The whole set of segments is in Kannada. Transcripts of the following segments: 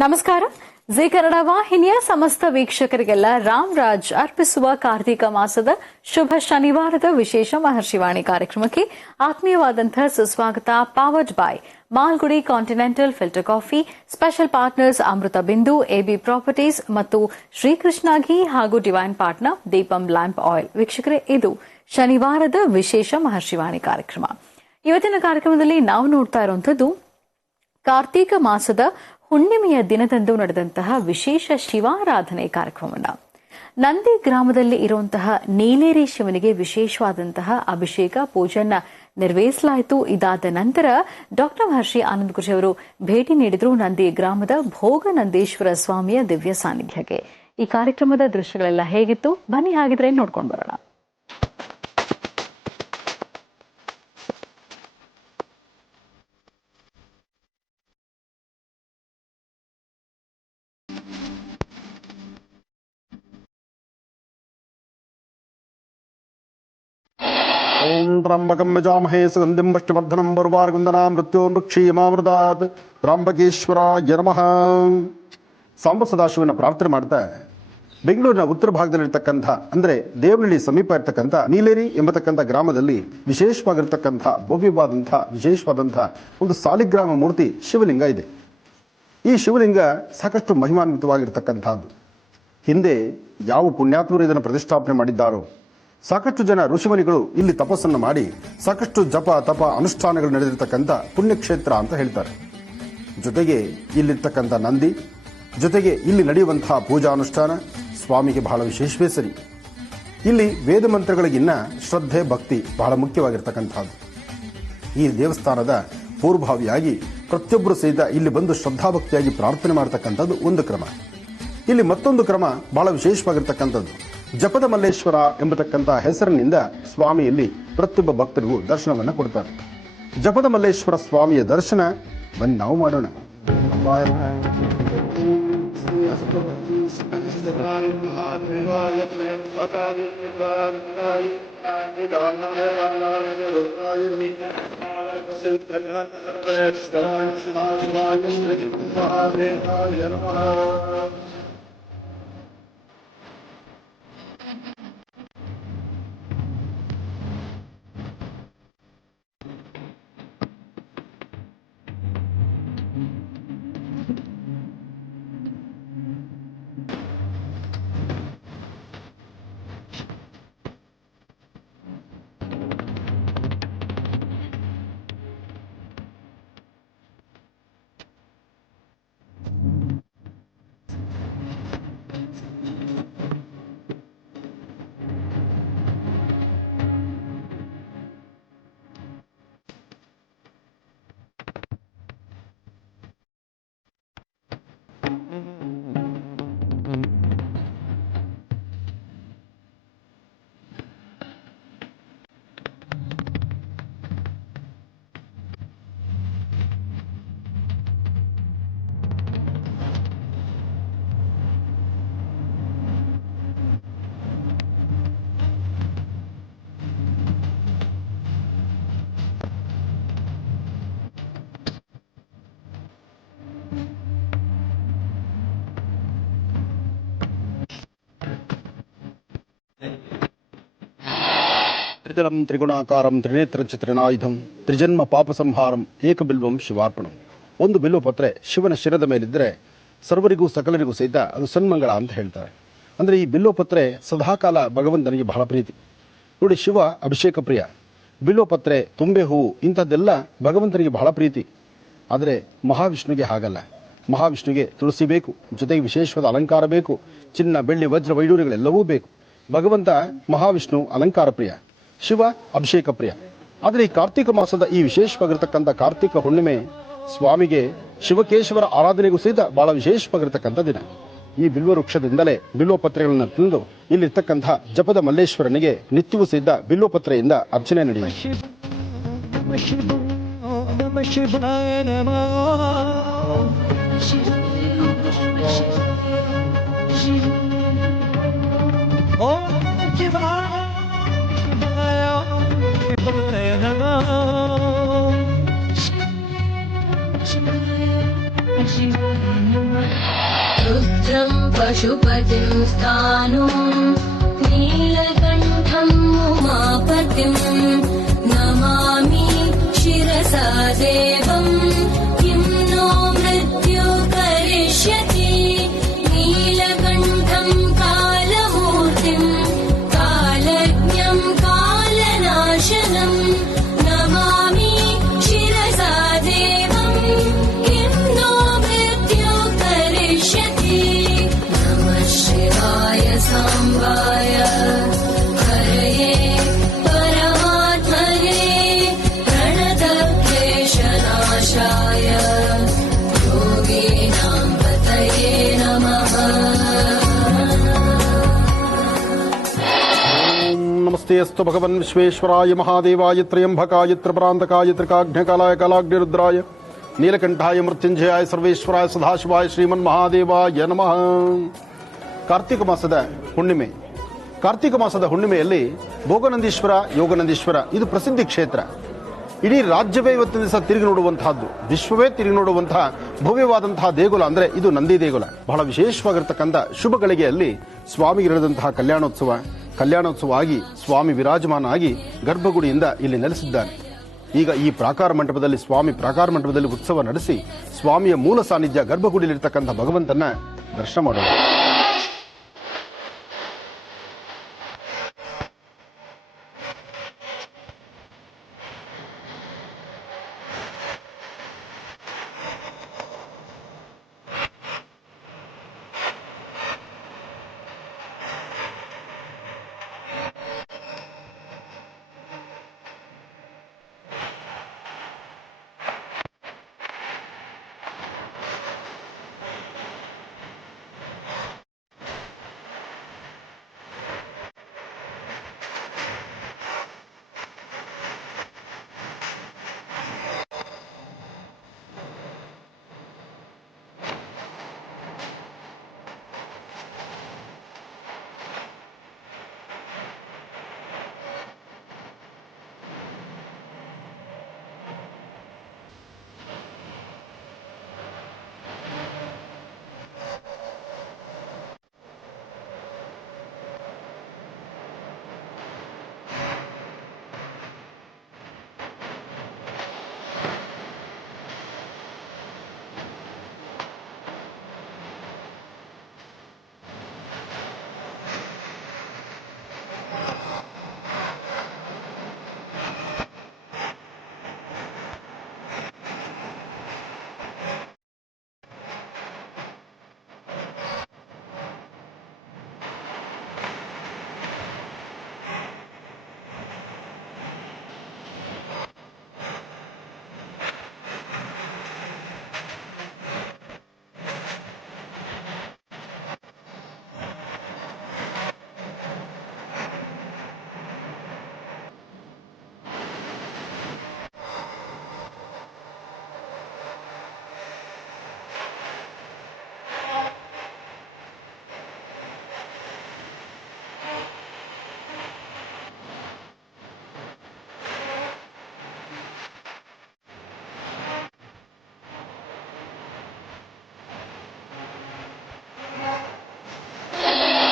ನಮಸ್ಕಾರ. ಜಿ ಕನ್ನಡ ವಾಹಿನಿಯ ಸಮಸ್ತ ವೀಕ್ಷಕರಿಗೆಲ್ಲ ರಾಮ್ ರಾಜ್ ಅರ್ಪಿಸುವ ಕಾರ್ತಿಕ ಮಾಸದ ಶುಭ ಶನಿವಾರದ ವಿಶೇಷ ಮಹರ್ಷಿವಾಣಿ ಕಾರ್ಯಕ್ರಮಕ್ಕೆ ಆತ್ಮೀಯವಾದಂತಹ ಸುಸ್ವಾಗತ. Powered by Malgudi continental filter coffee, special partners Amrutha Bindu, AB properties ಮತ್ತು ಶ್ರೀಕೃಷ್ಣ ಘೀ ಹಾಗೂ divine partner Deepam lamp oil. ವೀಕ್ಷಕರೇ, ಇದು ಶನಿವಾರದ ವಿಶೇಷ ಮಹರ್ಷಿವಾಣಿ ಕಾರ್ಯಕ್ರಮ. ಇವತ್ತಿನ ಕಾರ್ಯಕ್ರಮದಲ್ಲಿ ನಾವು ನೋಡ್ತಾ ಇರುವಂತದ್ದು ಕಾರ್ತಿಕ ಮಾಸದ ಹುಣ್ಣಿಮೆಯ ದಿನದಂದು ನಡೆದಂತಹ ವಿಶೇಷ ಶಿವಾರಾಧನೆ ಕಾರ್ಯಕ್ರಮವನ್ನು. ನಂದಿ ಗ್ರಾಮದಲ್ಲಿ ಇರುವಂತಹ ನೀಲೇರಿ ಶಿವನಿಗೆ ವಿಶೇಷವಾದಂತಹ ಅಭಿಷೇಕ ಪೂಜೆಯನ್ನ ನೆರವೇರಿಸಲಾಯಿತು. ಇದಾದ ನಂತರ ಡಾಕ್ಟರ್ ಮಹರ್ಷಿ ಆನಂದ ಗುರುಜಿ ಅವರು ಭೇಟಿ ನೀಡಿದ್ರು ನಂದಿ ಗ್ರಾಮದ ಭೋಗನಂದೇಶ್ವರ ಸ್ವಾಮಿಯ ದಿವ್ಯ ಸಾನ್ನಿಧ್ಯಕ್ಕೆ. ಈ ಕಾರ್ಯಕ್ರಮದ ದೃಶ್ಯಗಳೆಲ್ಲ ಹೇಗಿತ್ತು ಬನ್ನಿ ಹಾಗಿದ್ರೆ ನೋಡ್ಕೊಂಡು ಬರೋಣ. ಓಂ ತ್ರ್ಯಂಬಕಂ ಯಜಾಮಹೇ ಸುಗಂಧಿಂ ಪುಷ್ಟಿವರ್ಧನಂ ಉರ್ವಾರುಕುಂಡಂ ಮೃತ್ಯೋರ್ಮುಕ್ಷೀಯಮಾಮೃತಾತ್ ತ್ರ್ಯಂಬಕೇಶ್ವರಾಯ ನಮಃ. ಸಾಂಬ ಸದಾಶಿವನ ಪ್ರಾರ್ಥನೆ ಮಾಡ್ತಾ ಬೆಂಗಳೂರಿನ ಉತ್ತರ ಭಾಗದಲ್ಲಿರ್ತಕ್ಕಂಥ ಅಂದರೆ ದೇವನಹಳ್ಳಿ ಸಮೀಪ ಇರ್ತಕ್ಕಂಥ ನೀಲೇರಿ ಎಂಬತಕ್ಕಂಥ ಗ್ರಾಮದಲ್ಲಿ ವಿಶೇಷವಾಗಿರ್ತಕ್ಕಂಥ ಭವ್ಯವಾದಂಥ ವಿಶೇಷವಾದಂಥ ಒಂದು ಸಾಲಿಗ್ರಾಮ ಮೂರ್ತಿ ಶಿವಲಿಂಗ ಇದೆ. ಈ ಶಿವಲಿಂಗ ಸಾಕಷ್ಟು ಮಹಿಮಾನ್ವಿತವಾಗಿರ್ತಕ್ಕಂಥದ್ದು. ಹಿಂದೆ ಯಾವ ಪುಣ್ಯಾತ್ಮರು ಇದನ್ನು ಪ್ರತಿಷ್ಠಾಪನೆ ಮಾಡಿದ್ದಾರೋ ಸಾಕಷ್ಟು ಜನ ಋಷಿಮುನಿಗಳು ಇಲ್ಲಿ ತಪಸ್ಸನ್ನು ಮಾಡಿ ಸಾಕಷ್ಟು ಜಪ ತಪ ಅನುಷ್ಠಾನಗಳು ನಡೆದಿರ್ತಕ್ಕಂಥ ಪುಣ್ಯಕ್ಷೇತ್ರ ಅಂತ ಹೇಳ್ತಾರೆ. ಜೊತೆಗೆ ಇಲ್ಲಿರ್ತಕ್ಕಂಥ ನಂದಿ, ಜೊತೆಗೆ ಇಲ್ಲಿ ನಡೆಯುವಂತಹ ಪೂಜಾ ಅನುಷ್ಠಾನ ಸ್ವಾಮಿಗೆ ಬಹಳ ವಿಶೇಷವೇ ಸರಿ. ಇಲ್ಲಿ ವೇದ ಮಂತ್ರಗಳಿಗಿನ್ನ ಶ್ರದ್ಧೆ ಭಕ್ತಿ ಬಹಳ ಮುಖ್ಯವಾಗಿರ್ತಕ್ಕಂಥದ್ದು. ಈ ದೇವಸ್ಥಾನದ ಪೂರ್ವಭಾವಿಯಾಗಿ ಪ್ರತಿಯೊಬ್ಬರು ಸಹಿತ ಇಲ್ಲಿ ಬಂದು ಶ್ರದ್ಧಾಭಕ್ತಿಯಾಗಿ ಪ್ರಾರ್ಥನೆ ಮಾಡತಕ್ಕಂಥದ್ದು ಒಂದು ಕ್ರಮ. ಇಲ್ಲಿ ಮತ್ತೊಂದು ಕ್ರಮ ಬಹಳ ವಿಶೇಷವಾಗಿರ್ತಕ್ಕಂಥದ್ದು. ಜಪದ ಮಲ್ಲೇಶ್ವರ ಎಂಬತಕ್ಕಂಥ ಹೆಸರಿನಿಂದ ಸ್ವಾಮಿಯಲ್ಲಿ ಪ್ರತಿಯೊಬ್ಬ ಭಕ್ತರಿಗೂ ದರ್ಶನವನ್ನು ಕೊಡ್ತಾರೆ. ಜಪದ ಮಲ್ಲೇಶ್ವರ ಸ್ವಾಮಿಯ ದರ್ಶನ ಬನ್ನಿ ನಾವು ಮಾಡೋಣ. ತ್ರಿಜಲಂ ತ್ರಿಗುಣಾಕಾರಂ ತ್ರಿನೇತ್ರ ಚಿತ್ರಣಾಯುಧಂ ತ್ರಿಜನ್ಮ ಪಾಪ ಸಂಹಾರಂ ಏಕಬಿಲ್ವಂ ಶಿವಾರ್ಪಣಂ. ಒಂದು ಬಿಲ್ವ ಪತ್ರೆ ಶಿವನ ಶಿರದ ಮೇಲಿದ್ದರೆ ಸರ್ವರಿಗೂ ಸಕಲರಿಗೂ ಸಹಿತ ಅದು ಸನ್ಮಂಗಳ ಅಂತ ಹೇಳ್ತಾರೆ. ಅಂದರೆ ಈ ಬಿಲ್ವ ಪತ್ರೆ ಸದಾಕಾಲ ಭಗವಂತನಿಗೆ ಬಹಳ ಪ್ರೀತಿ. ನೋಡಿ, ಶಿವ ಅಭಿಷೇಕ ಪ್ರಿಯ, ಬಿಲ್ವ ಪತ್ರೆ, ತುಂಬೆ ಹೂವು ಇಂಥದ್ದೆಲ್ಲ ಭಗವಂತನಿಗೆ ಬಹಳ ಪ್ರೀತಿ. ಆದರೆ ಮಹಾವಿಷ್ಣುವಿಗೆ ಹಾಗಲ್ಲ. ಮಹಾವಿಷ್ಣುವಿಗೆ ತುಳಸಿ ಬೇಕು, ಜೊತೆಗೆ ವಿಶೇಷವಾದ ಅಲಂಕಾರ ಬೇಕು, ಚಿನ್ನ ಬೆಳ್ಳಿ ವಜ್ರ ವೈಡೂರ್ಯಗಳೆಲ್ಲವೂ ಬೇಕು. ಭಗವಂತ ಮಹಾವಿಷ್ಣು ಅಲಂಕಾರ ಪ್ರಿಯ, ಶಿವ ಅಭಿಷೇಕ ಪ್ರಿಯ. ಆದರೆ ಈ ಕಾರ್ತಿಕ ಮಾಸದ ಈ ವಿಶೇಷವಾಗಿರ್ತಕ್ಕಂಥ ಕಾರ್ತಿಕ ಹುಣ್ಣಿಮೆ ಸ್ವಾಮಿಗೆ ಶಿವಕೇಶವರ ಆರಾಧನೆಗೂ ಸಹಿತ ಬಹಳ ವಿಶೇಷವಾಗಿರ್ತಕ್ಕಂಥ ದಿನ. ಈ ಬಿಲ್ವ ವೃಕ್ಷದಿಂದಲೇ ಬಿಲ್ವ ಪತ್ರೆಗಳನ್ನು ತಂದು ಇಲ್ಲಿರ್ತಕ್ಕಂಥ ಜಪದ ಮಲ್ಲೇಶ್ವರನಿಗೆ ನಿತ್ಯವೂ ಸಹಿತ ಬಿಲ್ವ ಪತ್ರೆಯಿಂದ ಅರ್ಚನೆ ನಡೆಯುತ್ತೆ. Shiva रुद्रं पशुपतिं स्थाणुं नीलकण्ठं उमापतिं नमामि शिरसा देवं किं नो मृत्यु करिष्यति नीलकण्ठं कालमूर्तिं कालज्ञं कालनाशनं नमामि शिरसा देवं किं नो मृत्यु करिष्यति नमः शिवाय साम्बाय हरये परमात्मने प्रणतक्लेशनाशाय योगीनां पतये नमः। ಓಂ ನಮಸ್ತೆ ಅಸ್ತು ಭಗವನ್ ವಿಶ್ವೇಶ್ವರಾಯ ಮಹಾದೇವಾಯ ತ್ರಯಂಬಕಾಯ ತ್ರಿಪರಾಂತಕಾಯ ತ್ರಿಕಾಘ್ನಕಾಲಾಯ ಕಾಲಾಗ್ನಿರುದ್ರಾಯ ನೀಲಕಂಠಾಯ ಮೃತ್ಯುಂಜಯಾಯ ಸರ್ವೇಶ್ವರಾಯ ಸದಾಶಿವಾಯ ಶ್ರೀಮನ್ ಮಹಾದೇವಾಯ ನಮಃ. ಕಾರ್ತಿಕ ಮಾಸದ ಹುಣ್ಣಿಮೆ. ಕಾರ್ತಿಕ ಮಾಸದ ಹುಣ್ಣಿಮೆಯಲ್ಲಿ ಭೋಗನಂದೀಶ್ವರ, ಯೋಗನಂದೀಶ್ವರ ಇದು ಪ್ರಸಿದ್ಧಿ ಕ್ಷೇತ್ರ. ಇಡೀ ರಾಜ್ಯವೇ ಇವತ್ತಿನ ದಿವಸ ತಿರುಗಿ ನೋಡುವಂತಹದ್ದು, ವಿಶ್ವವೇ ತಿರುಗಿ ನೋಡುವಂತಹ ಭವ್ಯವಾದಂತಹ ದೇಗುಲ ಅಂದ್ರೆ ಇದು ನಂದಿ ದೇಗುಲ. ಬಹಳ ವಿಶೇಷವಾಗಿರ್ತಕ್ಕಂಥ ಶುಭ ಗಳಿಗೆಯಲ್ಲಿ ಸ್ವಾಮಿಗೆ ನಡೆದಂತಹ ಕಲ್ಯಾಣೋತ್ಸವ ಆಗಿ ಸ್ವಾಮಿ ವಿರಾಜಮಾನ ಆಗಿ ಗರ್ಭಗುಡಿಯಿಂದ ಇಲ್ಲಿ ನೆಲೆಸಿದ್ದಾನೆ. ಈಗ ಈ ಪ್ರಾಕಾರ ಮಂಟಪದಲ್ಲಿ ಉತ್ಸವ ನಡೆಸಿ ಸ್ವಾಮಿಯ ಮೂಲ ಸಾನ್ನಿಧ್ಯ ಗರ್ಭಗುಡಿಯಲ್ಲಿರ್ತಕ್ಕಂಥ ಭಗವಂತನ ದರ್ಶನ ಮಾಡೋಣ.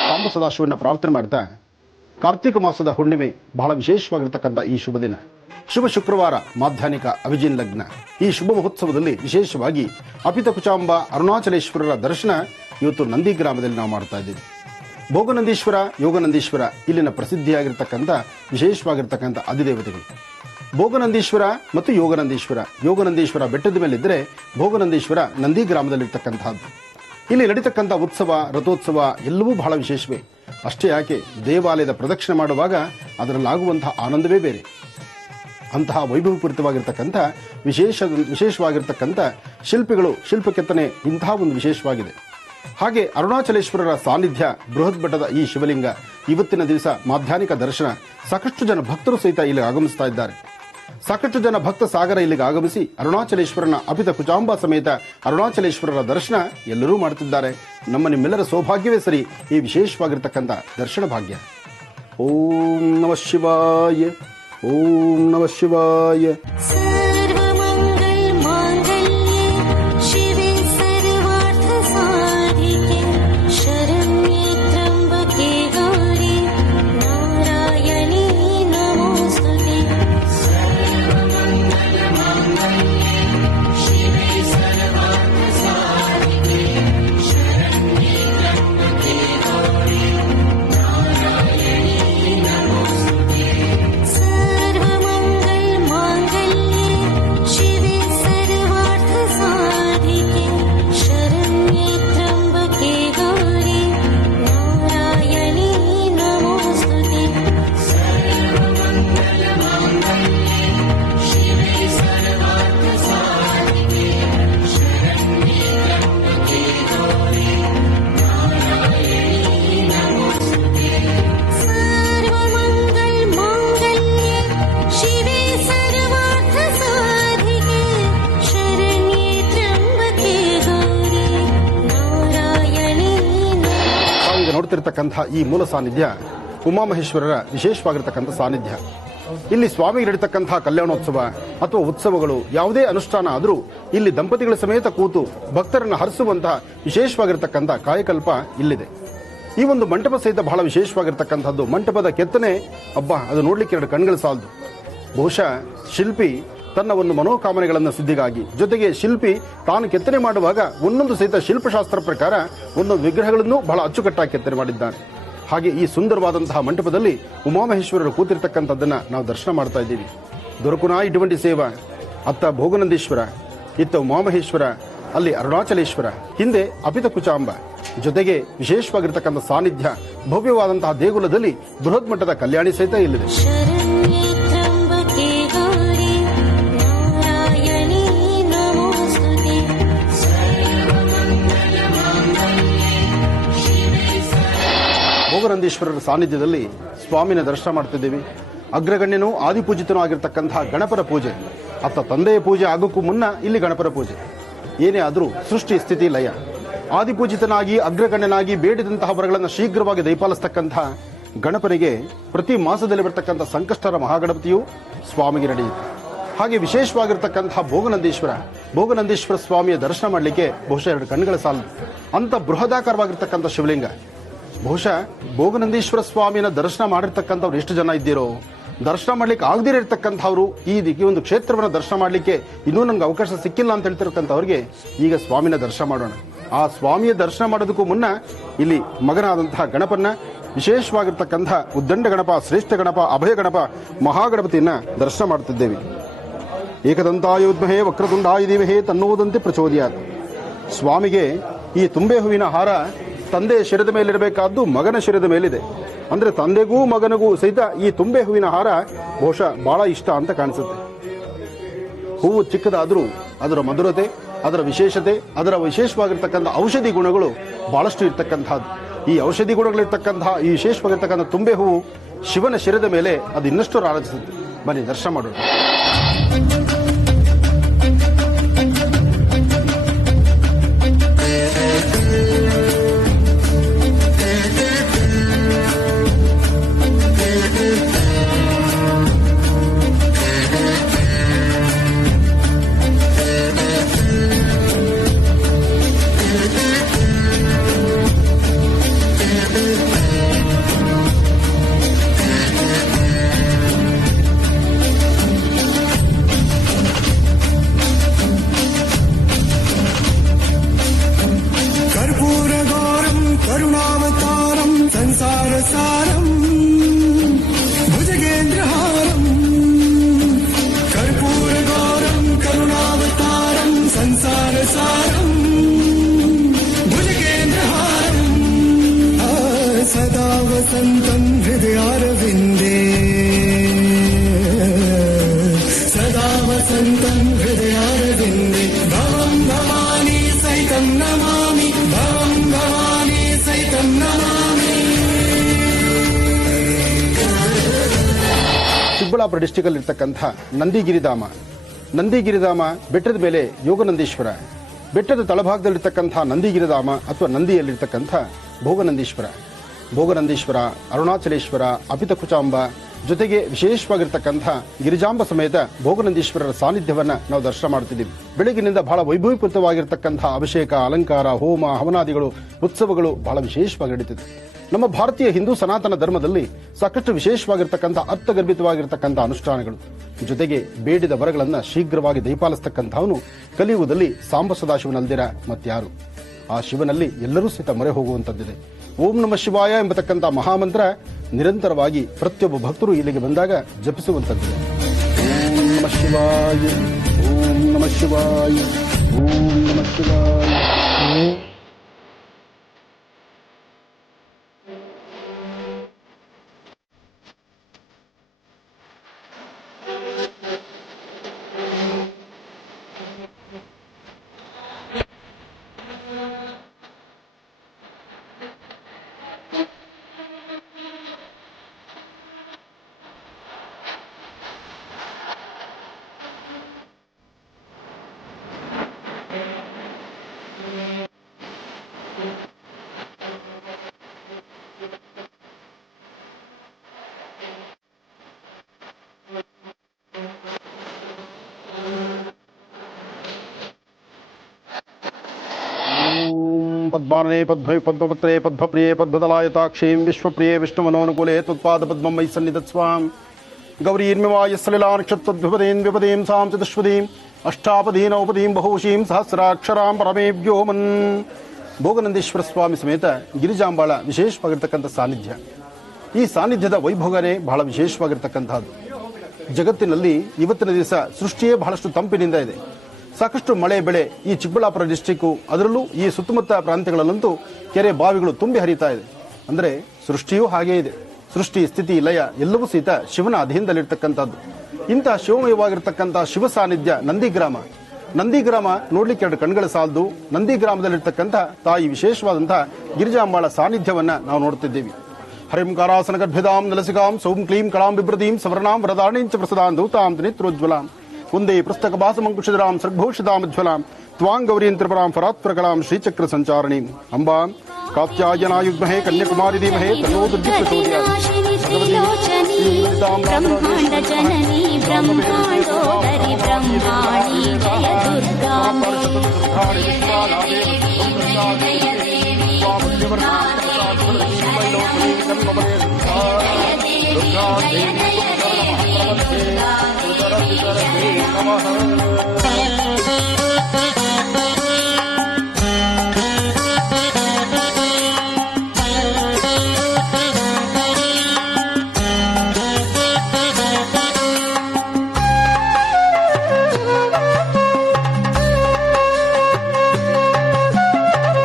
ಸಾಂಬ ಸದಾಶಿವನ ಪ್ರಾರ್ಥನೆ ಮಾಡ್ತಾ ಕಾರ್ತಿಕ ಮಾಸದ ಹುಣ್ಣಿಮೆ ಬಹಳ ವಿಶೇಷವಾಗಿರ್ತಕ್ಕಂಥ ಈ ಶುಭ ದಿನ, ಶುಭ ಶುಕ್ರವಾರ, ಮಾಧ್ಯಾಹ್ನಿಕ ಅಭಿಜಿನ್ ಲಗ್ನ. ಈ ಶುಭ ಮಹೋತ್ಸವದಲ್ಲಿ ವಿಶೇಷವಾಗಿ ಅಪಿತ ಕುಚಾಂಬ ಅರುಣಾಚಲೇಶ್ವರರ ದರ್ಶನ ಇವತ್ತು ನಂದಿ ಗ್ರಾಮದಲ್ಲಿ ನಾವು ಮಾಡ್ತಾ ಇದ್ದೀವಿ. ಭೋಗನಂದೀಶ್ವರ, ಯೋಗನಂದೀಶ್ವರ ಇಲ್ಲಿನ ಪ್ರಸಿದ್ಧಿಯಾಗಿರ್ತಕ್ಕಂಥ ವಿಶೇಷವಾಗಿರ್ತಕ್ಕಂಥ ಅಧಿದೇವತೆಗಳು. ಭೋಗನಂದೀಶ್ವರ ಮತ್ತು ಯೋಗನಂದೀಶ್ವರ ಬೆಟ್ಟದ ಮೇಲಿದ್ದರೆ ಭೋಗನಂದೀಶ್ವರ ನಂದಿ ಗ್ರಾಮದಲ್ಲಿರ್ತಕ್ಕಂಥದ್ದು. ಇಲ್ಲಿ ನಡೀತಕ್ಕಂಥ ಉತ್ಸವ, ರಥೋತ್ಸವ ಎಲ್ಲವೂ ಬಹಳ ವಿಶೇಷವೇ. ಅಷ್ಟೇ ಯಾಕೆ, ದೇವಾಲಯದ ಪ್ರದಕ್ಷಿಣೆ ಮಾಡುವಾಗ ಅದರಲ್ಲಾಗುವಂತಹ ಆನಂದವೇ ಬೇರೆ. ಅಂತಹ ವೈಭವಪೂರಿತವಾಗಿರ್ತಕ್ಕಂಥ ವಿಶೇಷವಾಗಿರ್ತಕ್ಕಂಥ ಶಿಲ್ಪ ಕೆತ್ತನೆ ಇಂತಹ ಒಂದು ವಿಶೇಷವಾಗಿದೆ. ಹಾಗೆ ಅರುಣಾಚಲೇಶ್ವರರ ಸಾನ್ನಿಧ್ಯ ಬೃಹತ್ ಬೆಟ್ಟದ ಈ ಶಿವಲಿಂಗ ಇವತ್ತಿನ ದಿವಸ ಮಾಧ್ಯಾಹ್ನಿಕ ದರ್ಶನ ಸಾಕಷ್ಟು ಜನ ಭಕ್ತರು ಸಹಿತ ಇಲ್ಲಿ ಆಗಮಿಸ್ತಾ ಇದ್ದಾರೆ. ಸಾಕಷ್ಟು ಜನ ಭಕ್ತ ಸಾಗರ ಇಲ್ಲಿಗೆ ಆಗಮಿಸಿ ಅರುಣಾಚಲೇಶ್ವರನ ಅಪಿತ ಕುಚಾಂಬ ಸಮೇತ ಅರುಣಾಚಲೇಶ್ವರರ ದರ್ಶನ ಎಲ್ಲರೂ ಮಾಡುತ್ತಿದ್ದಾರೆ. ನಿಮ್ಮೆಲ್ಲರ ಸೌಭಾಗ್ಯವೇ ಸರಿ ಈ ವಿಶೇಷವಾಗಿರ್ತಕ್ಕಂಥ ದರ್ಶನ ಭಾಗ್ಯ. ಓಂ ನಮಃ ಶಿವಾಯ, ಓಂ ನಮಃ ಶಿವಾಯ. सर्वमङ्गल माङ्गल्ये शिवे सर्वार्थ साधिके ನೋಡ್ತಿರ್ತಕ್ಕಂಥ ಈ ಮೂಲ ಸಾನ್ನಿಧ್ಯ ಉಮಾಮಹೇಶ್ವರರ ವಿಶೇಷವಾಗಿರ್ತಕ್ಕಂಥ ಸಾನ್ನಿಧ್ಯ. ಇಲ್ಲಿ ಸ್ವಾಮಿಗೆ ನಡೀತಕ್ಕಂಥ ಕಲ್ಯಾಣೋತ್ಸವ ಅಥವಾ ಉತ್ಸವಗಳು ಯಾವುದೇ ಅನುಷ್ಠಾನ ಆದರೂ ಇಲ್ಲಿ ದಂಪತಿಗಳ ಸಮೇತ ಕೂತು ಭಕ್ತರನ್ನು ಹರಿಸುವಂತಹ ವಿಶೇಷವಾಗಿರ್ತಕ್ಕಂಥ ಕಾಯಕಲ್ಪ ಇಲ್ಲಿದೆ. ಈ ಒಂದು ಮಂಟಪ ಸಹಿತ ಬಹಳ ವಿಶೇಷವಾಗಿರ್ತಕ್ಕಂಥದ್ದು. ಮಂಟಪದ ಕೆತ್ತನೆ ಅದು ನೋಡ್ಲಿಕ್ಕೆ ಎರಡು ಕಣ್ಗಳು ಸಾಲದು. ಬಹುಶಃ ಶಿಲ್ಪಿ ತನ್ನ ಒಂದು ಮನೋಕಾಮನೆಗಳನ್ನು ಸಿದ್ಧಿಗಾಗಿ, ಜೊತೆಗೆ ಶಿಲ್ಪಿ ತಾನು ಕೆತ್ತನೆ ಮಾಡುವಾಗ ಒಂದೊಂದು ಸಹಿತ ಶಿಲ್ಪಶಾಸ್ತ್ರ ಪ್ರಕಾರ ಒಂದೊಂದು ವಿಗ್ರಹಗಳನ್ನು ಬಹಳ ಅಚ್ಚುಕಟ್ಟಾಗಿ ಕೆತ್ತನೆ ಮಾಡಿದ್ದಾನೆ. ಹಾಗೆ ಈ ಸುಂದರವಾದಂತಹ ಮಂಟಪದಲ್ಲಿ ಉಮಾಮಹೇಶ್ವರರು ಕೂತಿರ್ತಕ್ಕಂಥದ್ದನ್ನ ನಾವು ದರ್ಶನ ಮಾಡ್ತಾ ಇದ್ದೀವಿ. ದೊರಕುನಾ ಇటువంటి ಸೇವ, ಅತ್ತ ಭೋಗನಂದೀಶ್ವರ, ಇತ್ತ ಉಮಾಮಹೇಶ್ವರ, ಅಲ್ಲಿ ಅರುಣಾಚಲೇಶ್ವರ, ಹಿಂದೆ ಅಪಿತ ಕುಚಾಂಬ, ಜೊತೆಗೆ ವಿಶೇಷವಾಗಿರ್ತಕ್ಕಂಥ ಸಾನ್ನಿಧ್ಯ ಭವ್ಯವಾದಂತಹ ದೇಗುಲದಲ್ಲಿ ಬೃಹತ್ ಮಟ್ಟದ ಕಲ್ಯಾಣಿ ಸಹಿತ ಇಲ್ಲಿದೆ. ಭೋಗನಂದೀಶ್ವರರ ಸಾನ್ನಿಧ್ಯದಲ್ಲಿ ಸ್ವಾಮಿನ ದರ್ಶನ ಮಾಡ್ತಿದ್ದೀವಿ. ಅಗ್ರಗಣ್ಯನೂ ಆದಿಪೂಜಿತನೂ ಆಗಿರ್ತಕ್ಕಂತಹ ಗಣಪರ ಪೂಜೆ, ಅತ್ತ ತಂದೆಯ ಪೂಜೆ ಆಗೋಕ್ಕೂ ಮುನ್ನ ಇಲ್ಲಿ ಗಣಪರ ಪೂಜೆ. ಏನೇ ಆದರೂ ಸೃಷ್ಟಿ ಸ್ಥಿತಿ ಲಯ, ಆದಿಪೂಜಿತನಾಗಿ ಅಗ್ರಗಣ್ಯನಾಗಿ ಬೇಡಿದಂತಹ ವರಗಳನ್ನು ಶೀಘ್ರವಾಗಿ ದಯಪಾಲಿಸ್ತಕ್ಕಂತಹ ಗಣಪನಿಗೆ ಪ್ರತಿ ಮಾಸದಲ್ಲಿ ಬರ್ತಕ್ಕಂಥ ಸಂಕಷ್ಟರ ಮಹಾಗಣಪತಿಯು ಸ್ವಾಮಿಗೆ ನಡೆಯುತ್ತೆ. ಹಾಗೆ ವಿಶೇಷವಾಗಿರ್ತಕ್ಕಂತಹ ಭೋಗನಂದೀಶ್ವರ ಸ್ವಾಮಿಯ ದರ್ಶನ ಮಾಡಲಿಕ್ಕೆ ಬಹುಶಃ ಎರಡು ಕಣ್ಣುಗಳ ಸಾಲದು. ಅಂತ ಬೃಹದಾಕಾರವಾಗಿರ್ತಕ್ಕಂಥ ಶಿವಲಿಂಗ. ಬಹುಶಃ ಭೋಗನಂದೀಶ್ವರ ಸ್ವಾಮಿನ ದರ್ಶನ ಮಾಡಿರ್ತಕ್ಕಂಥವ್ರು ಎಷ್ಟು ಜನ ಇದ್ದೀರೋ, ದರ್ಶನ ಮಾಡ್ಲಿಕ್ಕೆ ಆಗದಿರ ಇರ್ತಕ್ಕಂಥವ್ರು ಈ ಒಂದು ಕ್ಷೇತ್ರವನ್ನು ದರ್ಶನ ಮಾಡಲಿಕ್ಕೆ ಇನ್ನೂ ನಮ್ಗೆ ಅವಕಾಶ ಸಿಕ್ಕಿಲ್ಲ ಅಂತ ಹೇಳ್ತಿರ್ತಕ್ಕಂಥವ್ರಿಗೆ ಈಗ ಸ್ವಾಮಿನ ದರ್ಶನ ಮಾಡೋಣ. ಆ ಸ್ವಾಮಿಯ ದರ್ಶನ ಮಾಡೋದಕ್ಕೂ ಮುನ್ನ ಇಲ್ಲಿ ಮಗನಾದಂತಹ ಗಣಪನ್ನ, ವಿಶೇಷವಾಗಿರ್ತಕ್ಕಂಥ ಉದ್ದಂಡ ಗಣಪ, ಶ್ರೇಷ್ಠ ಗಣಪ, ಅಭಯ ಗಣಪ, ಮಹಾಗಣಪತಿಯನ್ನ ದರ್ಶನ ಮಾಡ್ತಿದ್ದೇವೆ. ಏಕದಂತಾಯ ವಿದ್ಮಹೇ ವಕ್ರತುಂಡಾಯ ಧೀಮಹಿ ತನ್ನೋದಂತೆ ಪ್ರಚೋದಯಾತ್. ಸ್ವಾಮಿಗೆ ಈ ತುಂಬೆ ಹೂವಿನ ಹಾರ ತಂದೆಯ ಶಿರದ ಮೇಲಿರಬೇಕಾದ್ದು ಮಗನ ಶಿರದ ಮೇಲಿದೆ. ಅಂದ್ರೆ ತಂದೆಗೂ ಮಗನಿಗೂ ಸಹಿತ ಈ ತುಂಬೆ ಹೂವಿನ ಹಾರ ಬಹುಶಃ ಬಹಳ ಇಷ್ಟ ಅಂತ ಕಾಣಿಸುತ್ತೆ. ಹೂವು ಚಿಕ್ಕದಾದರೂ ಅದರ ಮಧುರತೆ, ಅದರ ವಿಶೇಷತೆ, ಅದರ ವಿಶೇಷವಾಗಿರ್ತಕ್ಕಂಥ ಔಷಧಿ ಗುಣಗಳು ಬಹಳಷ್ಟು ಇರ್ತಕ್ಕಂಥದ್ದು. ಈ ಔಷಧಿ ಗುಣಗಳಿರ್ತಕ್ಕಂತಹ ಈ ವಿಶೇಷವಾಗಿರ್ತಕ್ಕಂಥ ತುಂಬೆ ಹೂವು ಶಿವನ ಶಿರದ ಮೇಲೆ ಅದು ಇನ್ನಷ್ಟು ರಾರಾಜಿಸುತ್ತೆ. ಬನ್ನಿ ದರ್ಶನ ಮಾಡೋಣ. वसन्तं हृदयारविन्दे सदा वसन्तं हृदयारविन्दे भवं भवानी सहितं नमामि भवं भवानी सहितं नमामि. ಚಿಕ್ಕಬಳ್ಳಾಪುರ ಡಿಸ್ಟಿಕ್ ಅಲ್ಲಿ ಇರ್ತಕ್ಕಂಥ ನಂದಿಗಿರಿಧಾಮ ಬೆಟ್ಟದ ಮೇಲೆ ಯೋಗನಂದೀಶ್ವರ, ಬೆಟ್ಟದ ತಳಭಾಗದಲ್ಲಿರ್ತಕ್ಕಂಥ ನಂದಿಗಿರಿಧಾಮ ಅಥವಾ ನಂದಿಯಲ್ಲಿರ್ತಕ್ಕಂಥ ಭೋಗನಂದೀಶ್ವರ, ಅರುಣಾಚಲೇಶ್ವರ, ಅಪಿತ ಕುಚಾಂಬ, ಜೊತೆಗೆ ವಿಶೇಷವಾಗಿರ್ತಕ್ಕಂಥ ಗಿರಿಜಾಂಬ ಸಮೇತ ಭೋಗನಂದೀಶ್ವರರ ಸಾನ್ನಿಧ್ಯವನ್ನ ನಾವು ದರ್ಶನ ಮಾಡ್ತಿದ್ದೀವಿ. ಬೆಳಗಿನಿಂದ ಬಹಳ ವೈಭವೀಕೃತವಾಗಿರ್ತಕ್ಕಂಥ ಅಭಿಷೇಕ, ಅಲಂಕಾರ, ಹೋಮ, ಹವನಾದಿಗಳು, ಉತ್ಸವಗಳು ಬಹಳ ವಿಶೇಷವಾಗಿ ನಡೀತಿದೆ. ನಮ್ಮ ಭಾರತೀಯ ಹಿಂದೂ ಸನಾತನ ಧರ್ಮದಲ್ಲಿ ಸಾಕಷ್ಟು ವಿಶೇಷವಾಗಿರ್ತಕ್ಕಂಥ ಅರ್ಥಗರ್ಭಿತವಾಗಿರ್ತಕ್ಕಂಥ ಅನುಷ್ಠಾನಗಳು, ಜೊತೆಗೆ ಬೇಡಿದ ವರಗಳನ್ನು ಶೀಘ್ರವಾಗಿ ದಯಪಾಲಿಸ್ತಕ್ಕಂಥವನು ಕಲಿಯುಗದಲ್ಲಿ ಸಾಂಬ ಸದಾಶಿವನಲ್ದಿರ ಮತ್ಯಾರು. ಆ ಶಿವನಲ್ಲಿ ಎಲ್ಲರೂ ಸಹಿತ ಮೊರೆ ಹೋಗುವಂತದ್ದಿದೆ. ಓಂ ನಮ ಶಿವಾಯ ಎಂಬತಕ್ಕಂಥ ಮಹಾಮಂತ್ರ ನಿರಂತರವಾಗಿ ಪ್ರತಿಯೊಬ್ಬ ಭಕ್ತರು ಇಲ್ಲಿಗೆ ಬಂದಾಗ ಜಪಿಸುವಂತದ್ದಿದೆ. ಓಂ ನಮ ಶಿವಾಯ, ಓಂ ನಮ ಶಿವಾಯ, ಓಂ ನಮ ಶಿವಾಯ. ಪದ್ಮಾನನೆ ಪದ್ಮೈ ಪದ್ಮಪತ್ರೇ ಪದ್ಮಪ್ರಿಯೇ ಪದ್ಮದಲಾಯತಾಕ್ಷೀಂ ವಿಶ್ವಪ್ರಿಯೇ ವಿಷ್ಣುಮನೋನುಕೂಲೆ ತ್ವತ್ಪಾದ ಪದ್ಮಮೈ ಸನ್ನಿಧತ್ಸ್ವಾಂ ಗೌರೀರ್ಮಿವಾಯ ಸಲಿಲಾ ನಕ್ಷತ್ರದ್ವಿಪದೀಂ ವಿಪದೀಂ ಸಾಂ ಚತುಷ್ಪದೀಂ ಅಷ್ಟಾಪದೀನೌಪದೀಂ ಬಹುಶೀಂ ಸಹಸ್ರಾಕ್ಷರಾಂ ಪರಮೇಭ್ಯೋಮನ್. ಭೋಗನಂದೀಶ್ವರ ಸ್ವಾಮಿ ಸಮೇತ ಗಿರಿಜಾಂಬಾಳ ವಿಶೇಷವಾಗಿರ್ತಕ್ಕಂಥ ಸಾನ್ನಿಧ್ಯ. ಈ ಸಾನ್ನಿಧ್ಯದ ವೈಭೋಗನೇ ಬಹಳ ವಿಶೇಷವಾಗಿರ್ತಕ್ಕಂಥದ್ದು. ಜಗತ್ತಿನಲ್ಲಿ ಇವತ್ತಿನ ದಿವಸ ಸೃಷ್ಟಿಯೇ ಬಹಳಷ್ಟು ತಂಪಿನಿಂದ ಇದೆ. ಸಾಕಷ್ಟು ಮಳೆ ಬೆಳೆ ಈ ಚಿಕ್ಕಬಳ್ಳಾಪುರ ಡಿಸ್ಟಿಕ್ಕು, ಅದರಲ್ಲೂ ಈ ಸುತ್ತಮುತ್ತ ಪ್ರಾಂತ್ಯಗಳಲ್ಲಂತೂ ಕೆರೆ ಬಾವಿಗಳು ತುಂಬಿ ಹರಿತಾ ಇದೆ. ಅಂದರೆ ಸೃಷ್ಟಿಯೂ ಹಾಗೇ ಇದೆ. ಸೃಷ್ಟಿ ಸ್ಥಿತಿ ಲಯ ಎಲ್ಲವೂ ಸಹಿತ ಶಿವನ ಅಧೀನದಲ್ಲಿರ್ತಕ್ಕಂಥದ್ದು. ಇಂತಹ ಶಿವಮಯವಾಗಿರ್ತಕ್ಕಂಥ ಶಿವ ಸಾನ್ನಿಧ್ಯ ನಂದಿಗ್ರಾಮ. ನಂದಿಗ್ರಾಮ ನೋಡ್ಲಿಕ್ಕೆ ಎರಡು ಕಣ್ಗಳ ಸಾಲದು. ನಂದಿಗ್ರಾಮದಲ್ಲಿರ್ತಕ್ಕಂಥ ತಾಯಿ ವಿಶೇಷವಾದಂತಹ ಗಿರಿಜಾಂಬಾಳ ಸಾನ್ನಿಧ್ಯವನ್ನ ನಾವು ನೋಡ್ತಿದ್ದೇವೆ. ಹರಿಂಕಾರಾಸನ ಗರ್ಭಿದಾಂ ನಲಸಿಕಾಂ ಸೌಂ ಕ್ಲೀಂ ಕಳಾಂ ಬಿಭ್ರದೀಂ ಸವರ್ಣಾಂ ವರದಾಣಿಂಚ ಪ್ರಸದಾಂ ದೂತಾಂ ತ್ರಿನೇತ್ರೋಜ್ವಲಾಂ ಕುಂದೇ ಪುಸ್ತಕ ಭಾಸಮಂಕುಶಿಧರಾಂ ಸರ್ಘೋಷಿತಾಮಜ್ವಲಾಂ ತ್ವಾಂ ಗೌರೀಂ ತ್ರಿಪುರಾಂ ಫರಾತ್ಪರಕಲಾಂ ಶ್ರೀಚಕ್ರ ಸಂಚಾರಣೀಂ ಅಂಬಾಂ ಕಾತ್ಯಾಯನಾಯುಗ್ಮಹೇ ಕನ್ಯಾಕುಮಾರಿ ಧೀಮಹೇ ತನ್ನೋ ದುರ್ಗಿ ಬ್ರಹ್ಮಾಂಡ ಜನನಿ ಬ್ರಹ್ಮಾಂಡೋದರಿ ಬ್ರಹ್ಮಾಣಿ ಜಯ ದುರ್ಗಾಂಬೆ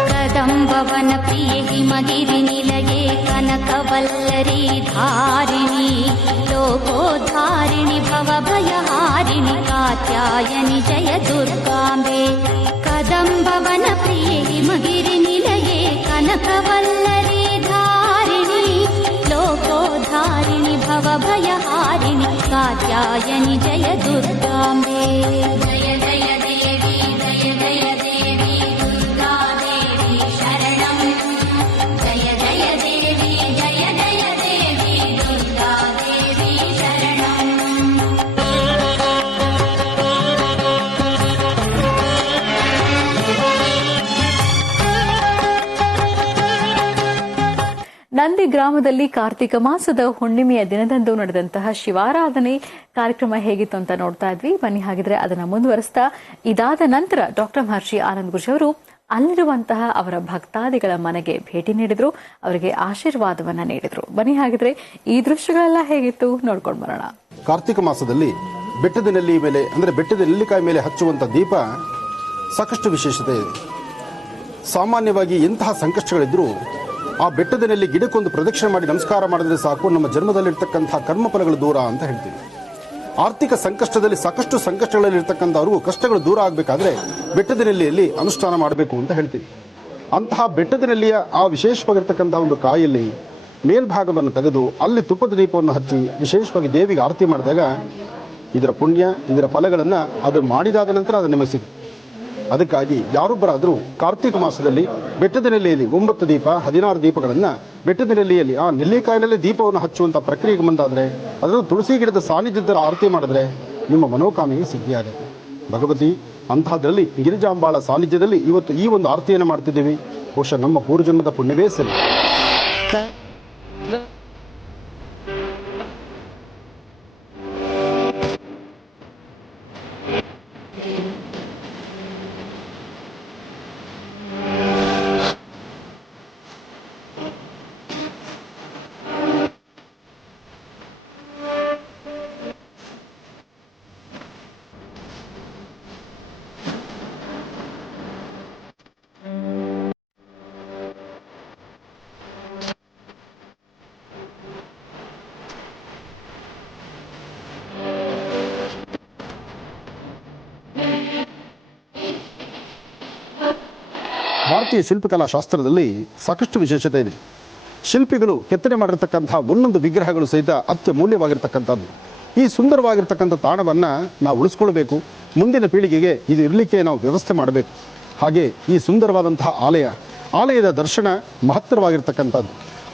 ಕದಂಬವನ ಪ್ರಿಯೆ ಹಿಮಗಿರಿ ನಿಲಯೇ ಕನಕವಲ್ಲರಿ ಧಾರಿಣಿ ಲೋಕೋದ್ಧಾರಿಣಿ ಭವಭಯಹಾರಿಣಿ ಕಾತ್ಯಾಯನಿ ಜಯ ದುರ್ಗಾಂಬೆ. ಕದಂಬವನ ಪ್ರಿಯೆ ಹಿಮಗಿರಿ ನಿಲಯೇ ಕನಕವಲ್ಲರಿ ಧಾರಿಣಿ ಲೋಕೋದ್ಧಾರಿಣಿ ಭವಭಯಹಾರಿಣಿ ಕಾತ್ಯಾಯನಿ ಜಯ ದುರ್ಗಾಂಬೆ. ಜಯ ಜಯ ದೇವಿ ಜಯ ಜಯ ದೇವಿ ದುರ್ಗಾದೇವಿ ಶರಣಂ. ಜಯ ಜಯ ದೇವಿ ಜಯ ಜಯ ದೇವಿ ದುರ್ಗಾದೇವಿ ಶರಣಂ. ನಂದಿ ಗ್ರಾಮದಲ್ಲಿ ಕಾರ್ತಿಕ ಮಾಸದ ಹುಣ್ಣಿಮೆಯ ದಿನದಂದು ನಡೆದಂತಹ ಶಿವಾರಾಧನೆ ಕಾರ್ಯಕ್ರಮ ಹೇಗಿತ್ತು ಅಂತ ನೋಡ್ತಾ ಇದ್ವಿ. ಬನ್ನಿ ಹಾಗಿದ್ರೆ ಅದನ್ನ ಮುಂದುವರಿಸ್ತಾ ಇದಾದ ನಂತರ ಡಾಕ್ಟರ್ ಮಹರ್ಷಿ ಆನಂದ್ ಗುರೂಜಿ ಅವರು ಅಲ್ಲಿರುವಂತಹ ಅವರ ಭಕ್ತಾದಿಗಳ ಮನೆಗೆ ಭೇಟಿ ನೀಡಿದ್ರು, ಅವರಿಗೆ ಆಶೀರ್ವಾದವನ್ನ ನೀಡಿದ್ರು. ಬನ್ನಿ ಹಾಗಿದ್ರೆ ಈ ದೃಶ್ಯಗಳೆಲ್ಲ ಹೇಗಿತ್ತು ನೋಡ್ಕೊಂಡು ಬರೋಣ. ಕಾರ್ತಿಕ ಮಾಸದಲ್ಲಿ ಬೆಟ್ಟದ ನೆಲ್ಲಿ ಮೇಲೆ ಅಂದರೆ ಬೆಟ್ಟದ ನೆಲ್ಲಿಕಾಯಿ ಮೇಲೆ ಹಚ್ಚುವಂಥ ದೀಪ ಸಾಕಷ್ಟು ವಿಶೇಷತೆ ಇದೆ. ಸಾಮಾನ್ಯವಾಗಿ ಎಂತಹ ಸಂಕಷ್ಟಗಳಿದ್ರೂ ಆ ಬೆಟ್ಟದ ನೆಲ್ಲಿ ಗಿಡಕ್ಕೊಂದು ಪ್ರದಕ್ಷಿಣೆ ಮಾಡಿ ನಮಸ್ಕಾರ ಮಾಡಿದ್ರೆ ಸಾಕು, ನಮ್ಮ ಜನ್ಮದಲ್ಲಿರ್ತಕ್ಕಂಥ ಕರ್ಮಫಲಗಳು ದೂರ ಅಂತ ಹೇಳ್ತೀವಿ. ಆರ್ಥಿಕ ಸಂಕಷ್ಟದಲ್ಲಿ ಸಾಕಷ್ಟು ಸಂಕಷ್ಟಗಳಲ್ಲಿರ್ತಕ್ಕಂಥವ್ರಿಗೂ ಕಷ್ಟಗಳು ದೂರ ಆಗಬೇಕಾದ್ರೆ ಬೆಟ್ಟದ ನೆಲ್ಲಿಯಲ್ಲಿ ಅನುಷ್ಠಾನ ಮಾಡಬೇಕು ಅಂತ ಹೇಳ್ತೀವಿ. ಅಂತಹ ಬೆಟ್ಟದ ನೆಲ್ಲಿಯ ಆ ವಿಶೇಷವಾಗಿರ್ತಕ್ಕಂಥ ಒಂದು ಕಾಯಲ್ಲಿ ಮೇಲ್ಭಾಗವನ್ನು ತೆಗೆದು ಅಲ್ಲಿ ತುಪ್ಪದ ದೀಪವನ್ನು ಹಚ್ಚಿ ವಿಶೇಷವಾಗಿ ದೇವಿಗೆ ಆರತಿ ಮಾಡಿದಾಗ ಇದರ ಪುಣ್ಯ ಇದರ ಫಲಗಳನ್ನು ಅದು ಮಾಡಿದಾದ ನಂತರ ಅದು ನಿಮಗೆ ಸಿಗುತ್ತೆ. ಅದಕ್ಕಾಗಿ ಯಾರೊಬ್ಬರಾದರೂ ಕಾರ್ತಿಕ ಮಾಸದಲ್ಲಿ ಬೆಟ್ಟದ ನೆಲೆಯಲ್ಲಿ 9 ದೀಪ 16 ದೀಪಗಳನ್ನು ಬೆಟ್ಟದ ನೆಲೆಯಲ್ಲಿ ಆ ನೆಲ್ಲಿಕಾಯಿನಲ್ಲಿ ದೀಪವನ್ನು ಹಚ್ಚುವಂಥ ಪ್ರಕ್ರಿಯೆಗೆ ಮುಂದಾದರೆ, ಅದನ್ನು ತುಳಸಿ ಗಿಡದ ಸಾನ್ನಿಧ್ಯದ ಆರತಿ ಮಾಡಿದ್ರೆ ನಿಮ್ಮ ಮನೋಕಾಮಿಗೆ ಸಿದ್ಧಿಯಾಗುತ್ತೆ. ಭಗವತಿ ಅಂತಹದ್ರಲ್ಲಿ ಗಿರಿಜಾಂಬಾಳ ಸಾನ್ನಿಧ್ಯದಲ್ಲಿ ಇವತ್ತು ಈ ಒಂದು ಆರತಿಯನ್ನು ಮಾಡ್ತಿದ್ದೀವಿ. ಬಹುಶಃ ನಮ್ಮ ಪೂರ್ವಜನ್ಮದ ಪುಣ್ಯವೇ ಸರಿ. ಭಾರತೀಯ ಶಿಲ್ಪಕಲಾ ಶಾಸ್ತ್ರದಲ್ಲಿ ಸಾಕಷ್ಟು ವಿಶೇಷತೆ ಇದೆ. ಶಿಲ್ಪಿಗಳು ಕೆತ್ತನೆ ಮಾಡಿರ್ತಕ್ಕಂತಹ ಒಂದೊಂದು ವಿಗ್ರಹಗಳು ಸಹಿತ ಅತ್ಯಮೂಲ್ಯವಾಗಿರ್ತಕ್ಕಂಥದ್ದು. ಈ ಸುಂದರವಾಗಿರ್ತಕ್ಕಂಥ ತಾಣವನ್ನು ನಾವು ಉಳಿಸ್ಕೊಳ್ಬೇಕು. ಮುಂದಿನ ಪೀಳಿಗೆಗೆ ಇದು ಇರಲಿಕ್ಕೆ ನಾವು ವ್ಯವಸ್ಥೆ ಮಾಡಬೇಕು. ಹಾಗೆ ಈ ಸುಂದರವಾದಂತಹ ಆಲಯದ ದರ್ಶನ ಮಹತ್ತರವಾಗಿರ್ತಕ್ಕಂಥದ್ದು.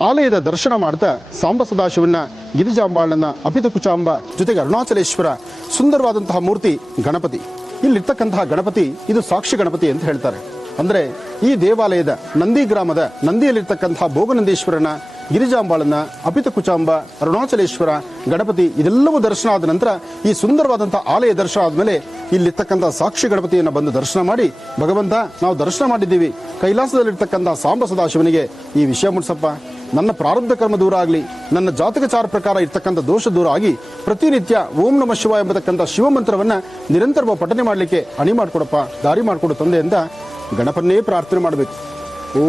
ಆಲಯದ ದರ್ಶನ ಮಾಡ್ತಾ ಸಾಂಬ ಸದಾಶಿವನ್ನ, ಗಿರಿಜಾಂಬಾಳನ್ನ, ಅಪಿತಕುಚಾಂಬ ಜೊತೆಗೆ ಅರುಣಾಚಲೇಶ್ವರ ಸುಂದರವಾದಂತಹ ಮೂರ್ತಿ ಗಣಪತಿ. ಇಲ್ಲಿರ್ತಕ್ಕಂತಹ ಗಣಪತಿ ಇದು ಸಾಕ್ಷಿ ಗಣಪತಿ ಅಂತ ಹೇಳ್ತಾರೆ. ಅಂದರೆ ಈ ದೇವಾಲಯದ ನಂದಿ ಗ್ರಾಮದ ನಂದಿಯಲ್ಲಿರ್ತಕ್ಕಂಥ ಭೋಗನಂದೀಶ್ವರನ, ಗಿರಿಜಾಂಬಾಳನ್ನ, ಅಪಿತ ಕುಚಾಂಬ, ಅರುಣಾಚಲೇಶ್ವರ, ಗಣಪತಿ ಇದೆಲ್ಲವೂ ದರ್ಶನ ಆದ ನಂತರ ಈ ಸುಂದರವಾದಂತಹ ಆಲಯ ದರ್ಶನ ಆದಮೇಲೆ ಇಲ್ಲಿರ್ತಕ್ಕಂಥ ಸಾಕ್ಷಿ ಗಣಪತಿಯನ್ನು ಬಂದು ದರ್ಶನ ಮಾಡಿ, ಭಗವಂತ ನಾವು ದರ್ಶನ ಮಾಡಿದ್ದೀವಿ, ಕೈಲಾಸದಲ್ಲಿರ್ತಕ್ಕಂಥ ಸಾಂಬ ಸದಾಶಿವನಿಗೆ ಈ ವಿಷಯ ಮುಟ್ಸಪ್ಪ, ನನ್ನ ಪ್ರಾರಬ್ಧ ಕರ್ಮ ದೂರ ಆಗಲಿ, ನನ್ನ ಜಾತಕಚಾರ ಪ್ರಕಾರ ಇರ್ತಕ್ಕಂಥ ದೋಷ ದೂರ ಆಗಿ ಪ್ರತಿನಿತ್ಯ ಓಂ ನಮಃ ಶಿವ ಎಂಬತಕ್ಕಂಥ ಶಿವಮಂತ್ರವನ್ನ ನಿರಂತರ ಪಠನೆ ಮಾಡಲಿಕ್ಕೆ ಅಣಿ ಮಾಡಿಕೊಡಪ್ಪ, ದಾರಿ ಮಾಡಿಕೊಡು ತಂದೆ ಅಂತ ಗಣಪನ್ನೇ ಪ್ರಾರ್ಥನೆ ಮಾಡಬೇಕು. ಓ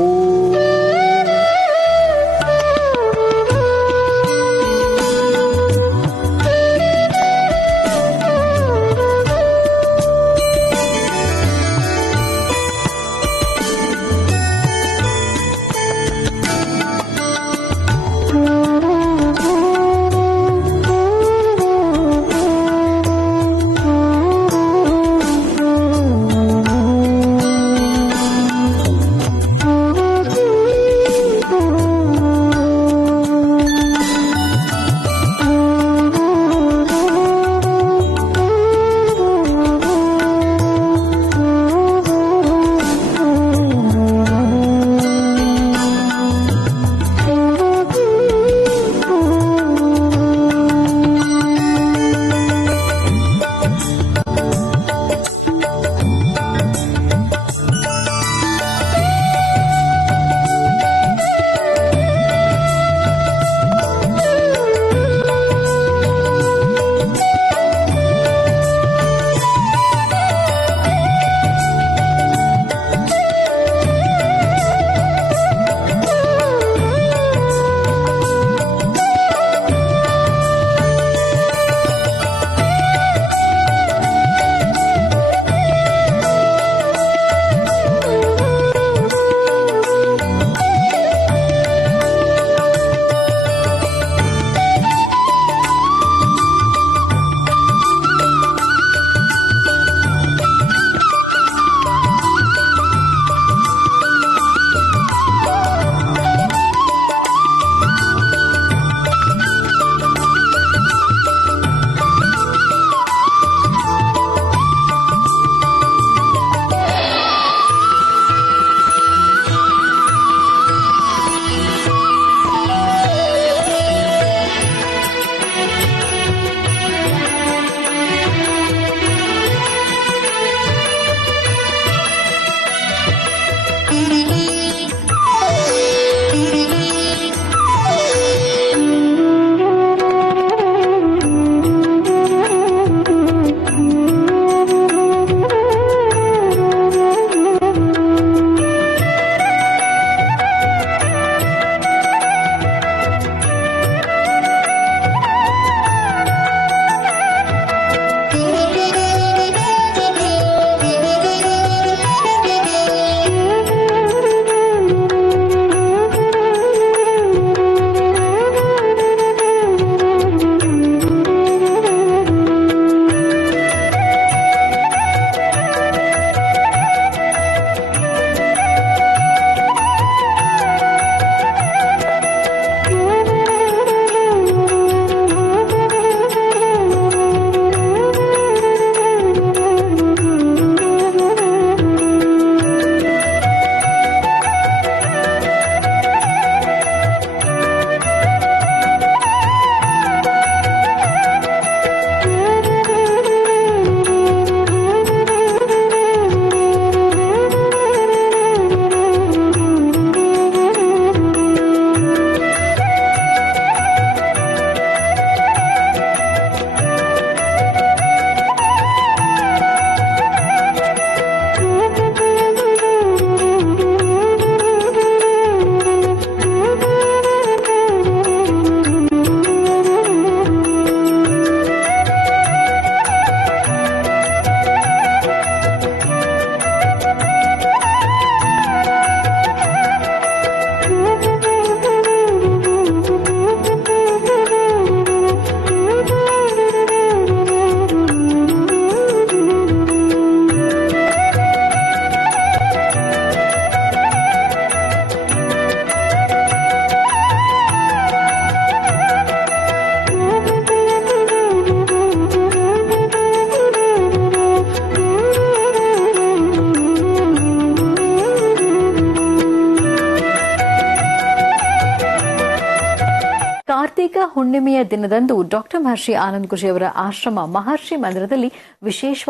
ಕಾರ್ತಿಕ ಹುಣ್ಣಿಮೆಯ ದಿನದಂದು ಡಾಕ್ಟರ್ ಮಹರ್ಷಿ ಆನಂದ್ ಗುರುಜಿ ಅವರ ಆಶ್ರಮ ಮಹರ್ಷಿ ಮಂದಿರದಲ್ಲಿ ವಿಶೇಷ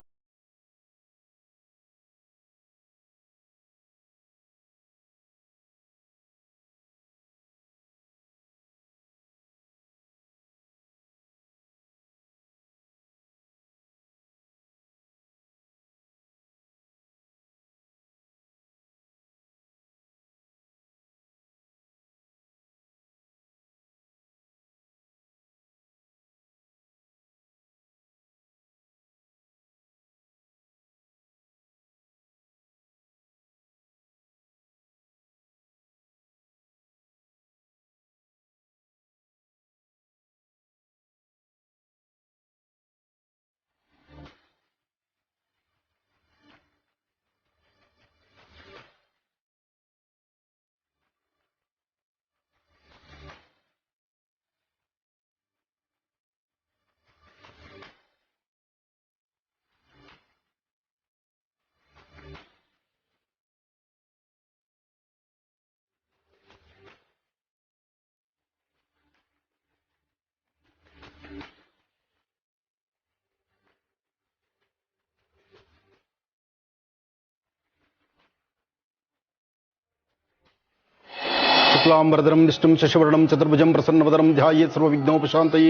शुक्लांबरधरं विष्णुं शशिवर्णं चतुर्भुजं प्रसन्नवदनं ध्यायेत् सर्वविघ्नोपशान्तये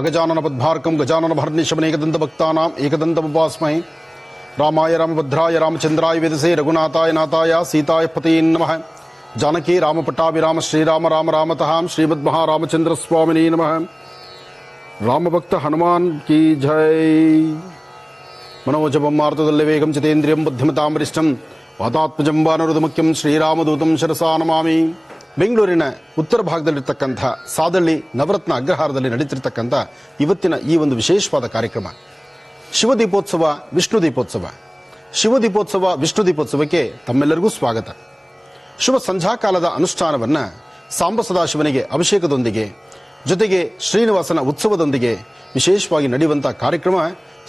अगजाननपद्भार्कं गजाननभर्निशमनेकदन्तभक्तानाम् एकदन्तमुपास्महे रामाय रामभद्राय रामचन्द्राय वेदसे रघुनाथाय नाथाय सीताय पतये नमः जानकी रामपट्टाभिराम श्रीराम राम रामतः श्रीमद्महारामचन्द्र स्वामिने नमः रामभक्त हनुमान की जय मनोजपं मारुततुल्य वेगं चितेन्द्रियं बुद्धिमतां वरिष्ठं ವಾತಾತ್ಮಜಂ ವಾನರದಮುಖ್ಯಂ ಶ್ರೀರಾಮದೂತಂ ಶಿರಸಾ ನಮಾಮಿ. ಬೆಂಗಳೂರಿನ ಉತ್ತರ ಭಾಗದಲ್ಲಿರ್ತಕ್ಕಂಥ ಸಾದಳ್ಳಿ ನವರತ್ನ ಅಗ್ರಹಾರದಲ್ಲಿ ನಡೀತಿರ್ತಕ್ಕಂಥ ಇವತ್ತಿನ ಈ ಒಂದು ವಿಶೇಷವಾದ ಕಾರ್ಯಕ್ರಮ ಶಿವದೀಪೋತ್ಸವ ವಿಷ್ಣು ದೀಪೋತ್ಸವ. ಶಿವದೀಪೋತ್ಸವ ವಿಷ್ಣು ದೀಪೋತ್ಸವಕ್ಕೆ ತಮ್ಮೆಲ್ಲರಿಗೂ ಸ್ವಾಗತ. ಶುಭ ಸಂಧ್ಯಾಕಾಲದ ಅನುಷ್ಠಾನವನ್ನು ಸಾಂಬ ಸದಾಶಿವನಿಗೆ ಅಭಿಷೇಕದೊಂದಿಗೆ ಜೊತೆಗೆ ಶ್ರೀನಿವಾಸನ ಉತ್ಸವದೊಂದಿಗೆ ವಿಶೇಷವಾಗಿ ನಡೆಯುವಂಥ ಕಾರ್ಯಕ್ರಮ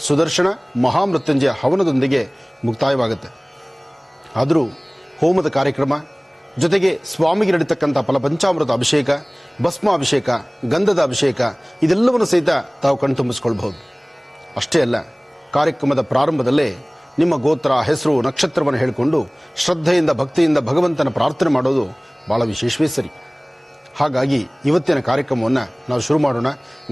ಸುದರ್ಶನ ಮಹಾಮೃತ್ಯುಂಜಯ ಹವನದೊಂದಿಗೆ ಮುಕ್ತಾಯವಾಗುತ್ತೆ. ಆದರೂ ಹೋಮದ ಕಾರ್ಯಕ್ರಮ ಜೊತೆಗೆ ಸ್ವಾಮಿಗೆ ನಡೀತಕ್ಕಂಥ ಫಲಪಂಚಾಮೃತ ಅಭಿಷೇಕ, ಭಸ್ಮಾಭಿಷೇಕ, ಗಂಧದ ಅಭಿಷೇಕ ಇದೆಲ್ಲವನ್ನು ಸಹಿತ ತಾವು ಕಣ್ತುಂಬಿಸ್ಕೊಳ್ಬಹುದು. ಅಷ್ಟೇ ಅಲ್ಲ, ಕಾರ್ಯಕ್ರಮದ ಪ್ರಾರಂಭದಲ್ಲೇ ನಿಮ್ಮ ಗೋತ್ರ, ಹೆಸರು, ನಕ್ಷತ್ರವನ್ನು ಹೇಳಿಕೊಂಡು ಶ್ರದ್ಧೆಯಿಂದ ಭಕ್ತಿಯಿಂದ ಭಗವಂತನ ಪ್ರಾರ್ಥನೆ ಮಾಡೋದು ಬಹಳ ವಿಶೇಷವೇ ಸರಿ. ಹಾಗಾಗಿ ಇವತ್ತಿನ ಕಾರ್ಯಕ್ರಮವನ್ನು ನಾವು ಶುರು ಮಾಡೋಣ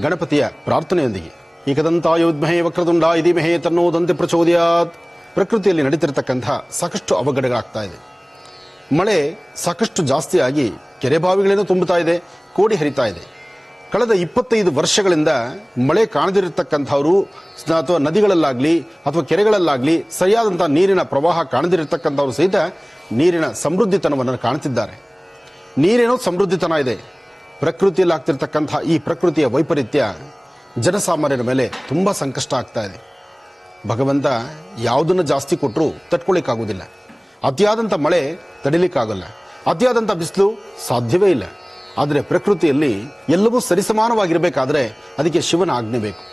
ಗಣಪತಿಯ ಪ್ರಾರ್ಥನೆಯೊಂದಿಗೆ. ಏಕದಂತಾಯೋದ್ಮಹೇ ವಕ್ರತುಂಡ ಇದೀಮಹೇ ತನ್ನೋ ದಂತೆ ಪ್ರಚೋದಯಾತ್. ಪ್ರಕೃತಿಯಲ್ಲಿ ನಡೀತಿರ್ತಕ್ಕಂಥ ಸಾಕಷ್ಟು ಅವಘಡಗಳಾಗ್ತಾ ಇದೆ. ಮಳೆ ಸಾಕಷ್ಟು ಜಾಸ್ತಿಯಾಗಿ ಕೆರೆ ಬಾವಿಗಳೇನೂ ತುಂಬುತ್ತಾ ಇದೆ, ಕೋಡಿ ಹರಿತಾ ಇದೆ. ಕಳೆದ 25 ವರ್ಷಗಳಿಂದ ಮಳೆ ಕಾಣದಿರತಕ್ಕಂಥವರು ಅಥವಾ ನದಿಗಳಲ್ಲಾಗಲಿ ಅಥವಾ ಕೆರೆಗಳಲ್ಲಾಗಲಿ ಸರಿಯಾದಂಥ ನೀರಿನ ಪ್ರವಾಹ ಕಾಣದಿರತಕ್ಕಂಥವ್ರು ಸಹಿತ ನೀರಿನ ಸಮೃದ್ಧಿತನವನ್ನು ಕಾಣ್ತಿದ್ದಾರೆ. ನೀರೇನೋ ಸಮೃದ್ಧಿತನ ಇದೆ. ಪ್ರಕೃತಿಯಲ್ಲಿ ಆಗ್ತಿರ್ತಕ್ಕಂಥ ಈ ಪ್ರಕೃತಿಯ ವೈಪರೀತ್ಯ ಜನಸಾಮಾನ್ಯರ ಮೇಲೆ ತುಂಬ ಸಂಕಷ್ಟ ಆಗ್ತಾ ಇದೆ. ಭಗವಂತ ಯಾವುದನ್ನು ಜಾಸ್ತಿ ಕೊಟ್ಟರೂ ತಟ್ಕೊಳ್ಳಿಕ್ಕಾಗೋದಿಲ್ಲ. ಅತಿಯಾದಂಥ ಮಳೆ ತಡಿಲಿಕ್ಕಾಗಲ್ಲ, ಅತಿಯಾದಂಥ ಬಿಸಿಲು ಸಾಧ್ಯವೇ ಇಲ್ಲ. ಆದರೆ ಪ್ರಕೃತಿಯಲ್ಲಿ ಎಲ್ಲವೂ ಸರಿಸಮಾನವಾಗಿರಬೇಕಾದ್ರೆ ಅದಕ್ಕೆ ಶಿವನ ಆಜ್ಞೆ ಬೇಕು.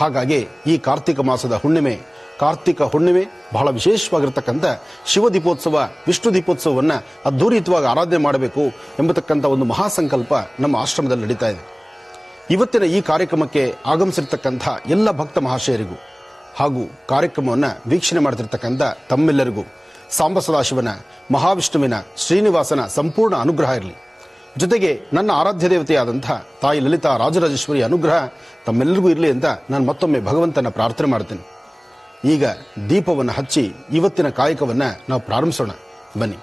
ಹಾಗಾಗಿ ಈ ಕಾರ್ತಿಕ ಮಾಸದ ಹುಣ್ಣಿಮೆ, ಕಾರ್ತಿಕ ಹುಣ್ಣಿಮೆ ಬಹಳ ವಿಶೇಷವಾಗಿರ್ತಕ್ಕಂಥ ಶಿವ ದೀಪೋತ್ಸವ ವಿಷ್ಣು ದೀಪೋತ್ಸವವನ್ನು ಅದ್ಧೂರಿತವಾಗಿ ಆರಾಧನೆ ಮಾಡಬೇಕು ಎಂಬತಕ್ಕಂಥ ಒಂದು ಮಹಾಸಂಕಲ್ಪ ನಮ್ಮ ಆಶ್ರಮದಲ್ಲಿ ನಡೀತಾ ಇದೆ. ಇವತ್ತಿನ ಈ ಕಾರ್ಯಕ್ರಮಕ್ಕೆ ಆಗಮಿಸಿರ್ತಕ್ಕಂಥ ಎಲ್ಲ ಭಕ್ತ ಮಹಾಶಯರಿಗೂ ಹಾಗೂ ಕಾರ್ಯಕ್ರಮವನ್ನು ವೀಕ್ಷಣೆ ಮಾಡ್ತಿರ್ತಕ್ಕಂಥ ತಮ್ಮೆಲ್ಲರಿಗೂ ಸಾಂಬ ಸದಾಶಿವನ, ಮಹಾವಿಷ್ಣುವಿನ, ಶ್ರೀನಿವಾಸನ ಸಂಪೂರ್ಣ ಅನುಗ್ರಹ ಇರಲಿ. ಜೊತೆಗೆ ನನ್ನ ಆರಾಧ್ಯ ದೇವತೆಯಾದಂಥ ತಾಯಿ ಲಲಿತಾ ರಾಜರಾಜೇಶ್ವರಿ ಅನುಗ್ರಹ ತಮ್ಮೆಲ್ಲರಿಗೂ ಇರಲಿ ಅಂತ ನಾನು ಮತ್ತೊಮ್ಮೆ ಭಗವಂತನ ಪ್ರಾರ್ಥನೆ ಮಾಡ್ತೇನೆ. ಈಗ ದೀಪವನ್ನು ಹಚ್ಚಿ ಇವತ್ತಿನ ಕಾಯಕವನ್ನು ನಾವು ಪ್ರಾರಂಭಿಸೋಣ. ಬನ್ನಿ.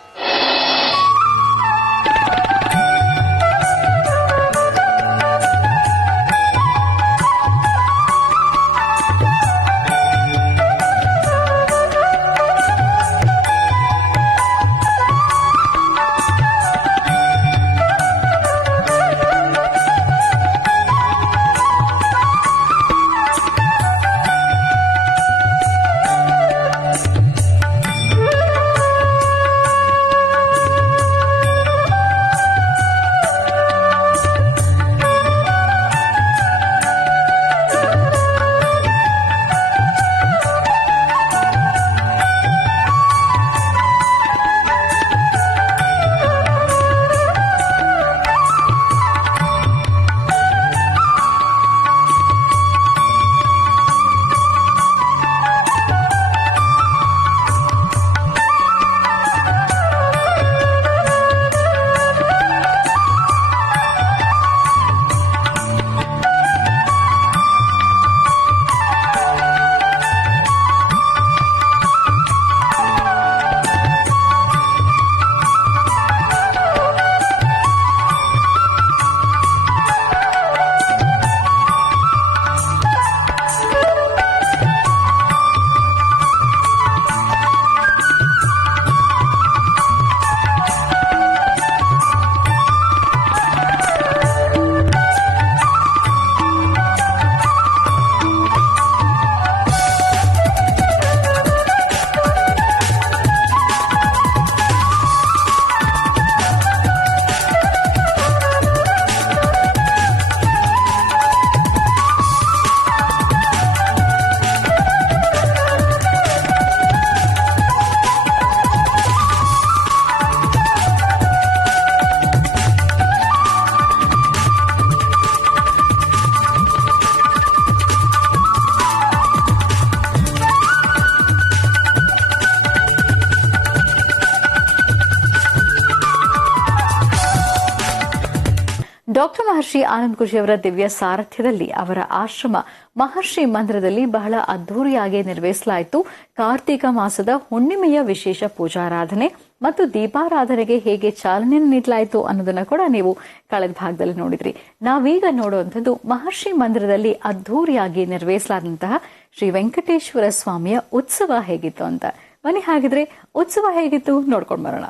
ಡಾಕ್ಟರ್ ಮಹರ್ಷಿ ಆನಂದ್ ಖುಷಿಯವರ ದಿವ್ಯ ಸಾರಥ್ಯದಲ್ಲಿ ಅವರ ಆಶ್ರಮ ಮಹರ್ಷಿ ಮಂದಿರದಲ್ಲಿ ಬಹಳ ಅದ್ದೂರಿಯಾಗಿ ನಿರ್ವಹಿಸಲಾಯಿತು. ಕಾರ್ತಿಕ ಮಾಸದ ಹುಣ್ಣಿಮೆಯ ವಿಶೇಷ ಪೂಜಾರಾಧನೆ ಮತ್ತು ದೀಪಾರಾಧನೆಗೆ ಹೇಗೆ ಚಾಲನೆ ನೀಡಲಾಯಿತು ಅನ್ನೋದನ್ನ ಕೂಡ ನೀವು ಕಳೆದ ಭಾಗದಲ್ಲಿ ನೋಡಿದ್ರಿ. ನಾವೀಗ ನೋಡುವಂಥದ್ದು ಮಹರ್ಷಿ ಮಂದಿರದಲ್ಲಿ ಅದ್ದೂರಿಯಾಗಿ ನಿರ್ವಹಿಸಲಾದಂತಹ ಶ್ರೀ ವೆಂಕಟೇಶ್ವರ ಸ್ವಾಮಿಯ ಉತ್ಸವ ಹೇಗಿತ್ತು ಅಂತ. ಬನ್ನಿ ಹಾಗಿದ್ರೆ ಉತ್ಸವ ಹೇಗಿತ್ತು ನೋಡ್ಕೊಂಡು ಬರೋಣ.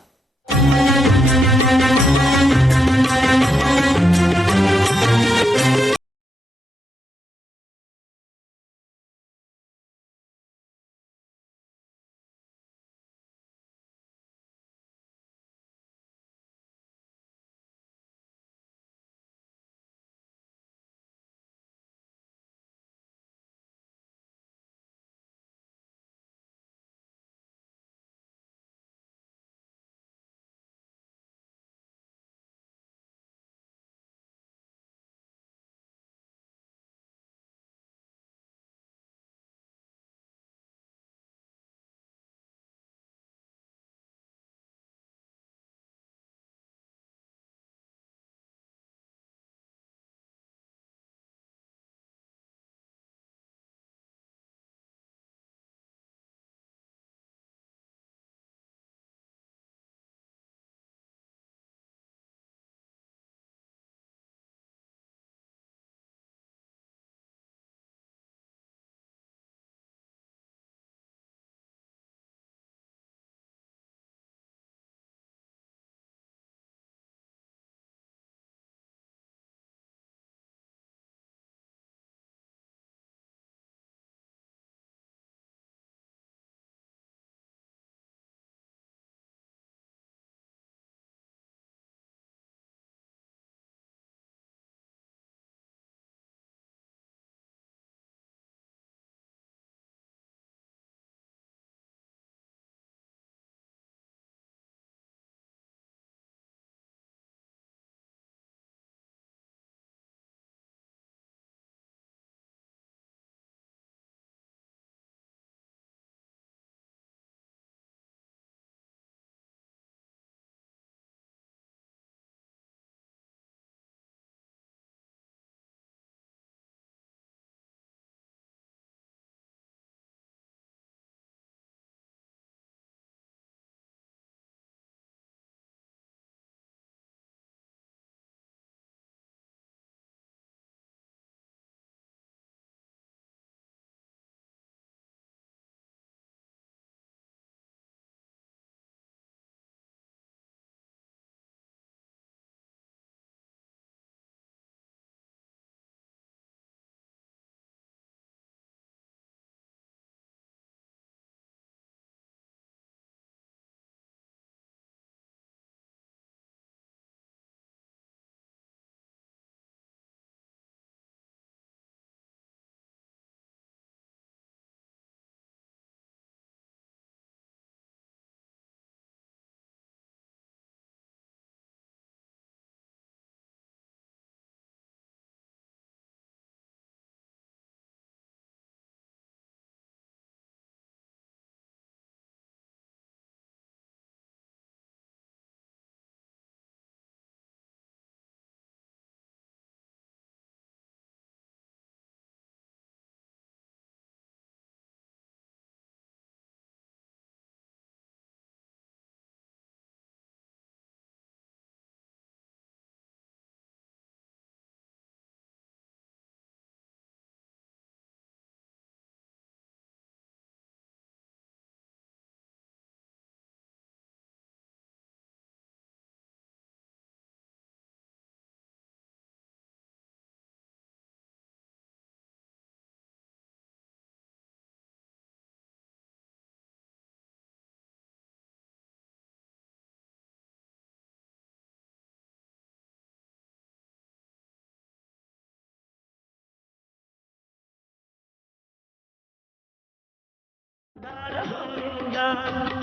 ಗೋವಿಂದ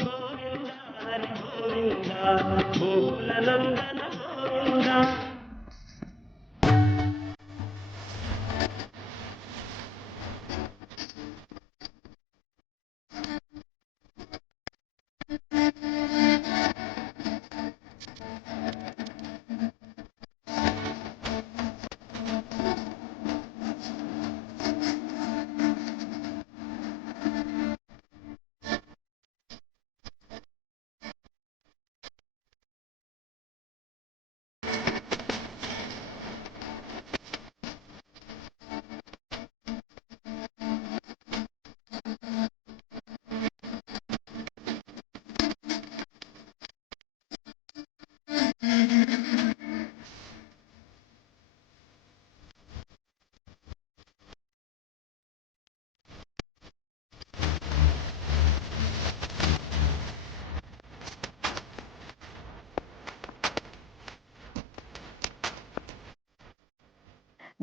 ಗೋವಿಂದ ಹರಿ ಗೋವಿಂದ ಗೋಕುಲ ನಂದನ ಗೋವಿಂದ.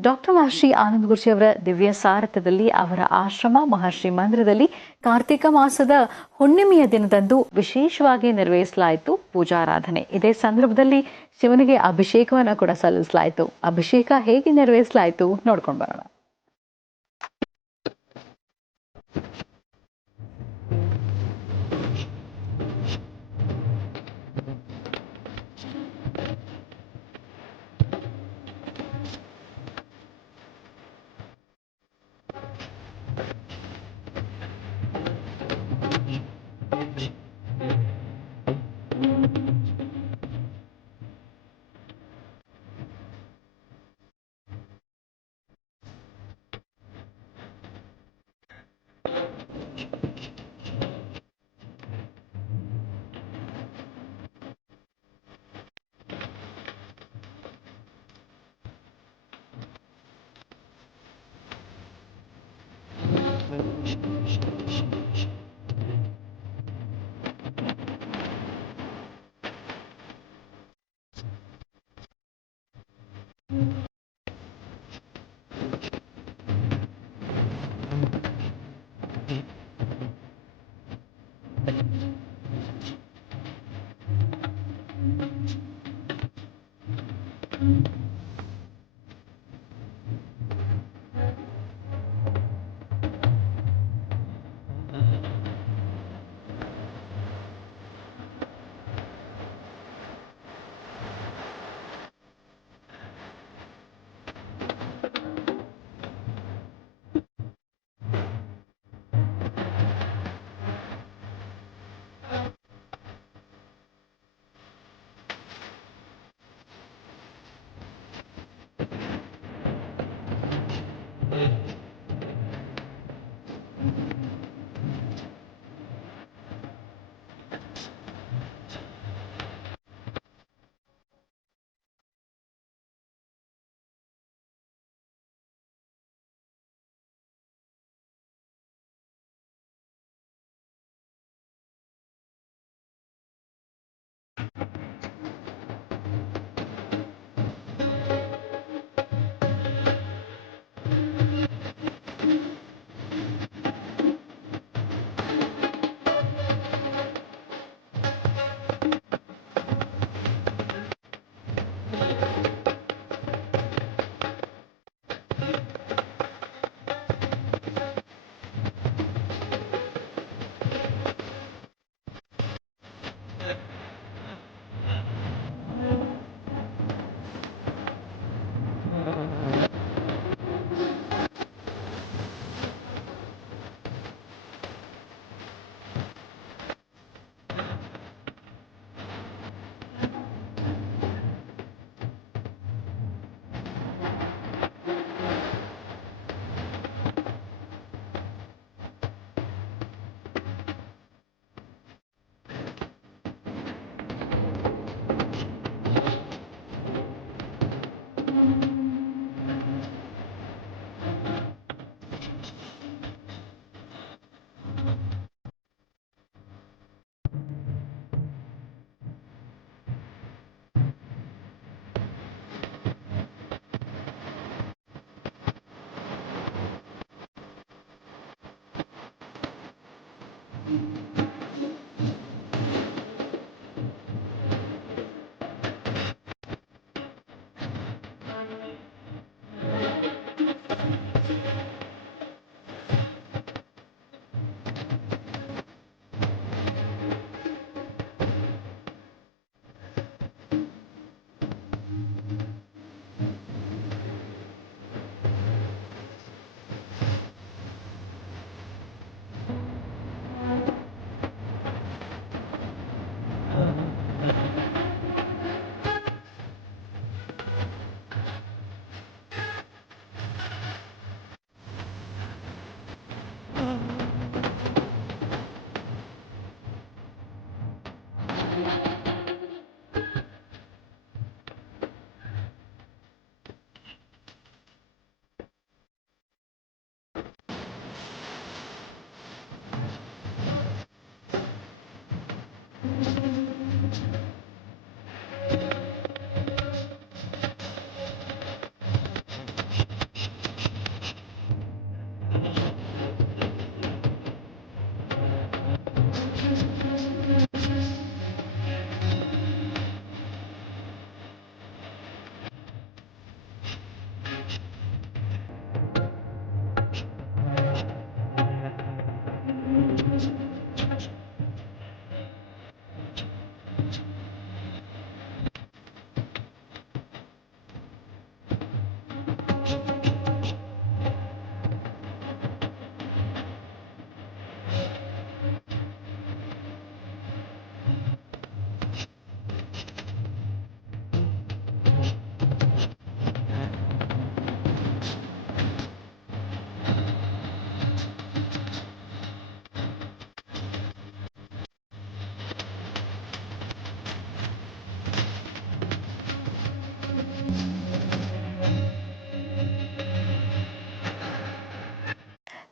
ಡಾಕ್ಟರ್ ಮಹರ್ಷಿ ಆನಂದ ಗುರುಜಿ ಅವರ ದಿವ್ಯ ಸಾರಥ್ಯದಲ್ಲಿ ಅವರ ಆಶ್ರಮ ಮಹರ್ಷಿ ಮಂದಿರದಲ್ಲಿ ಕಾರ್ತಿಕ ಮಾಸದ ಹುಣ್ಣಿಮೆಯ ದಿನದಂದು ವಿಶೇಷವಾಗಿ ನಿರ್ವಹಿಸಲಾಯಿತು ಪೂಜಾರಾಧನೆ. ಇದೇ ಸಂದರ್ಭದಲ್ಲಿ ಶಿವನಿಗೆ ಅಭಿಷೇಕವನ್ನು ಕೂಡ ಸಲ್ಲಿಸಲಾಯಿತು. ಅಭಿಷೇಕ ಹೇಗೆ ನೆರವೇರಿಸಲಾಯಿತು ನೋಡ್ಕೊಂಡು ಬರೋಣ.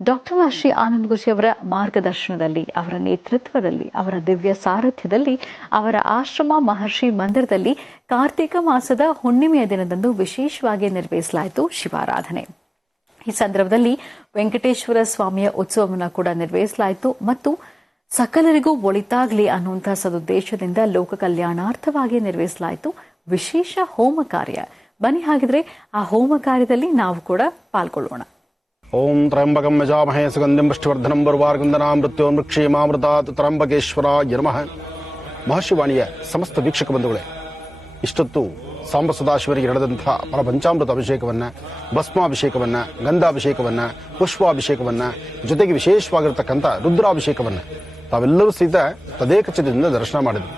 ಡಾಕ್ಟರ್ ಶ್ರೀ ಆನಂದ್ ಗುರುಜಿ ಅವರ ಮಾರ್ಗದರ್ಶನದಲ್ಲಿ, ಅವರ ನೇತೃತ್ವದಲ್ಲಿ, ಅವರ ದಿವ್ಯ ಸಾರಥ್ಯದಲ್ಲಿ, ಅವರ ಆಶ್ರಮ ಮಹರ್ಷಿ ಮಂದಿರದಲ್ಲಿ ಕಾರ್ತಿಕ ಮಾಸದ ಹುಣ್ಣಿಮೆಯ ದಿನದಂದು ವಿಶೇಷವಾಗಿ ನಿರ್ವಹಿಸಲಾಯಿತು ಶಿವಾರಾಧನೆ. ಈ ಸಂದರ್ಭದಲ್ಲಿ ವೆಂಕಟೇಶ್ವರ ಸ್ವಾಮಿಯ ಉತ್ಸವವನ್ನು ಕೂಡ ನಿರ್ವಹಿಸಲಾಯಿತು ಮತ್ತು ಸಕಲರಿಗೂ ಒಳಿತಾಗ್ಲಿ ಅನ್ನುವಂತಹ ಸದುದ್ದೇಶದಿಂದ ಲೋಕ ಕಲ್ಯಾಣಾರ್ಥವಾಗಿ ನಿರ್ವಹಿಸಲಾಯಿತು ವಿಶೇಷ ಹೋಮ ಕಾರ್ಯ. ಬನ್ನಿ ಹಾಗಿದ್ರೆ ಆ ಹೋಮ ಕಾರ್ಯದಲ್ಲಿ ನಾವು ಕೂಡ ಪಾಲ್ಗೊಳ್ಳೋಣ. ಓಂ ತ್ರ್ಯಂಬಕಂ ಯಜಾಮಹೇ ಸುಗಂಧಿಂ ಪುಷ್ಟಿವರ್ಧನಂ ಉರ್ವಾರುಕಂದನಾಂ ಮೃತ್ಯೋರ್ಮೃಕ್ಷೇಮಾಮೃತಾತ್ ತ್ರ್ಯಂಬಕೇಶ್ವರಾಯ ನಮಃ. ಮಹರ್ಷಿವಾಣಿಯ ಸಮಸ್ತ ವೀಕ್ಷಕ ಬಂಧುಗಳೇ, ಇಷ್ಟೊತ್ತು ಸಾಂಬ ಸದಾಶಿವರಿಗೆ ನಡೆದಂತಹ ಪರಪಂಚಾಮೃತ ಅಭಿಷೇಕವನ್ನ, ಭಸ್ಮಾಭಿಷೇಕವನ್ನ, ಗಂಧಾಭಿಷೇಕವನ್ನ, ಪುಷ್ಪಾಭಿಷೇಕವನ್ನ, ಜೊತೆಗೆ ವಿಶೇಷವಾಗಿರತಕ್ಕಂಥ ರುದ್ರಾಭಿಷೇಕವನ್ನ ತಾವೆಲ್ಲರೂ ಸಹಿತ ತದೇಕಚಿತ್ತದಿಂದ ದರ್ಶನ ಮಾಡಿದ್ವಿ.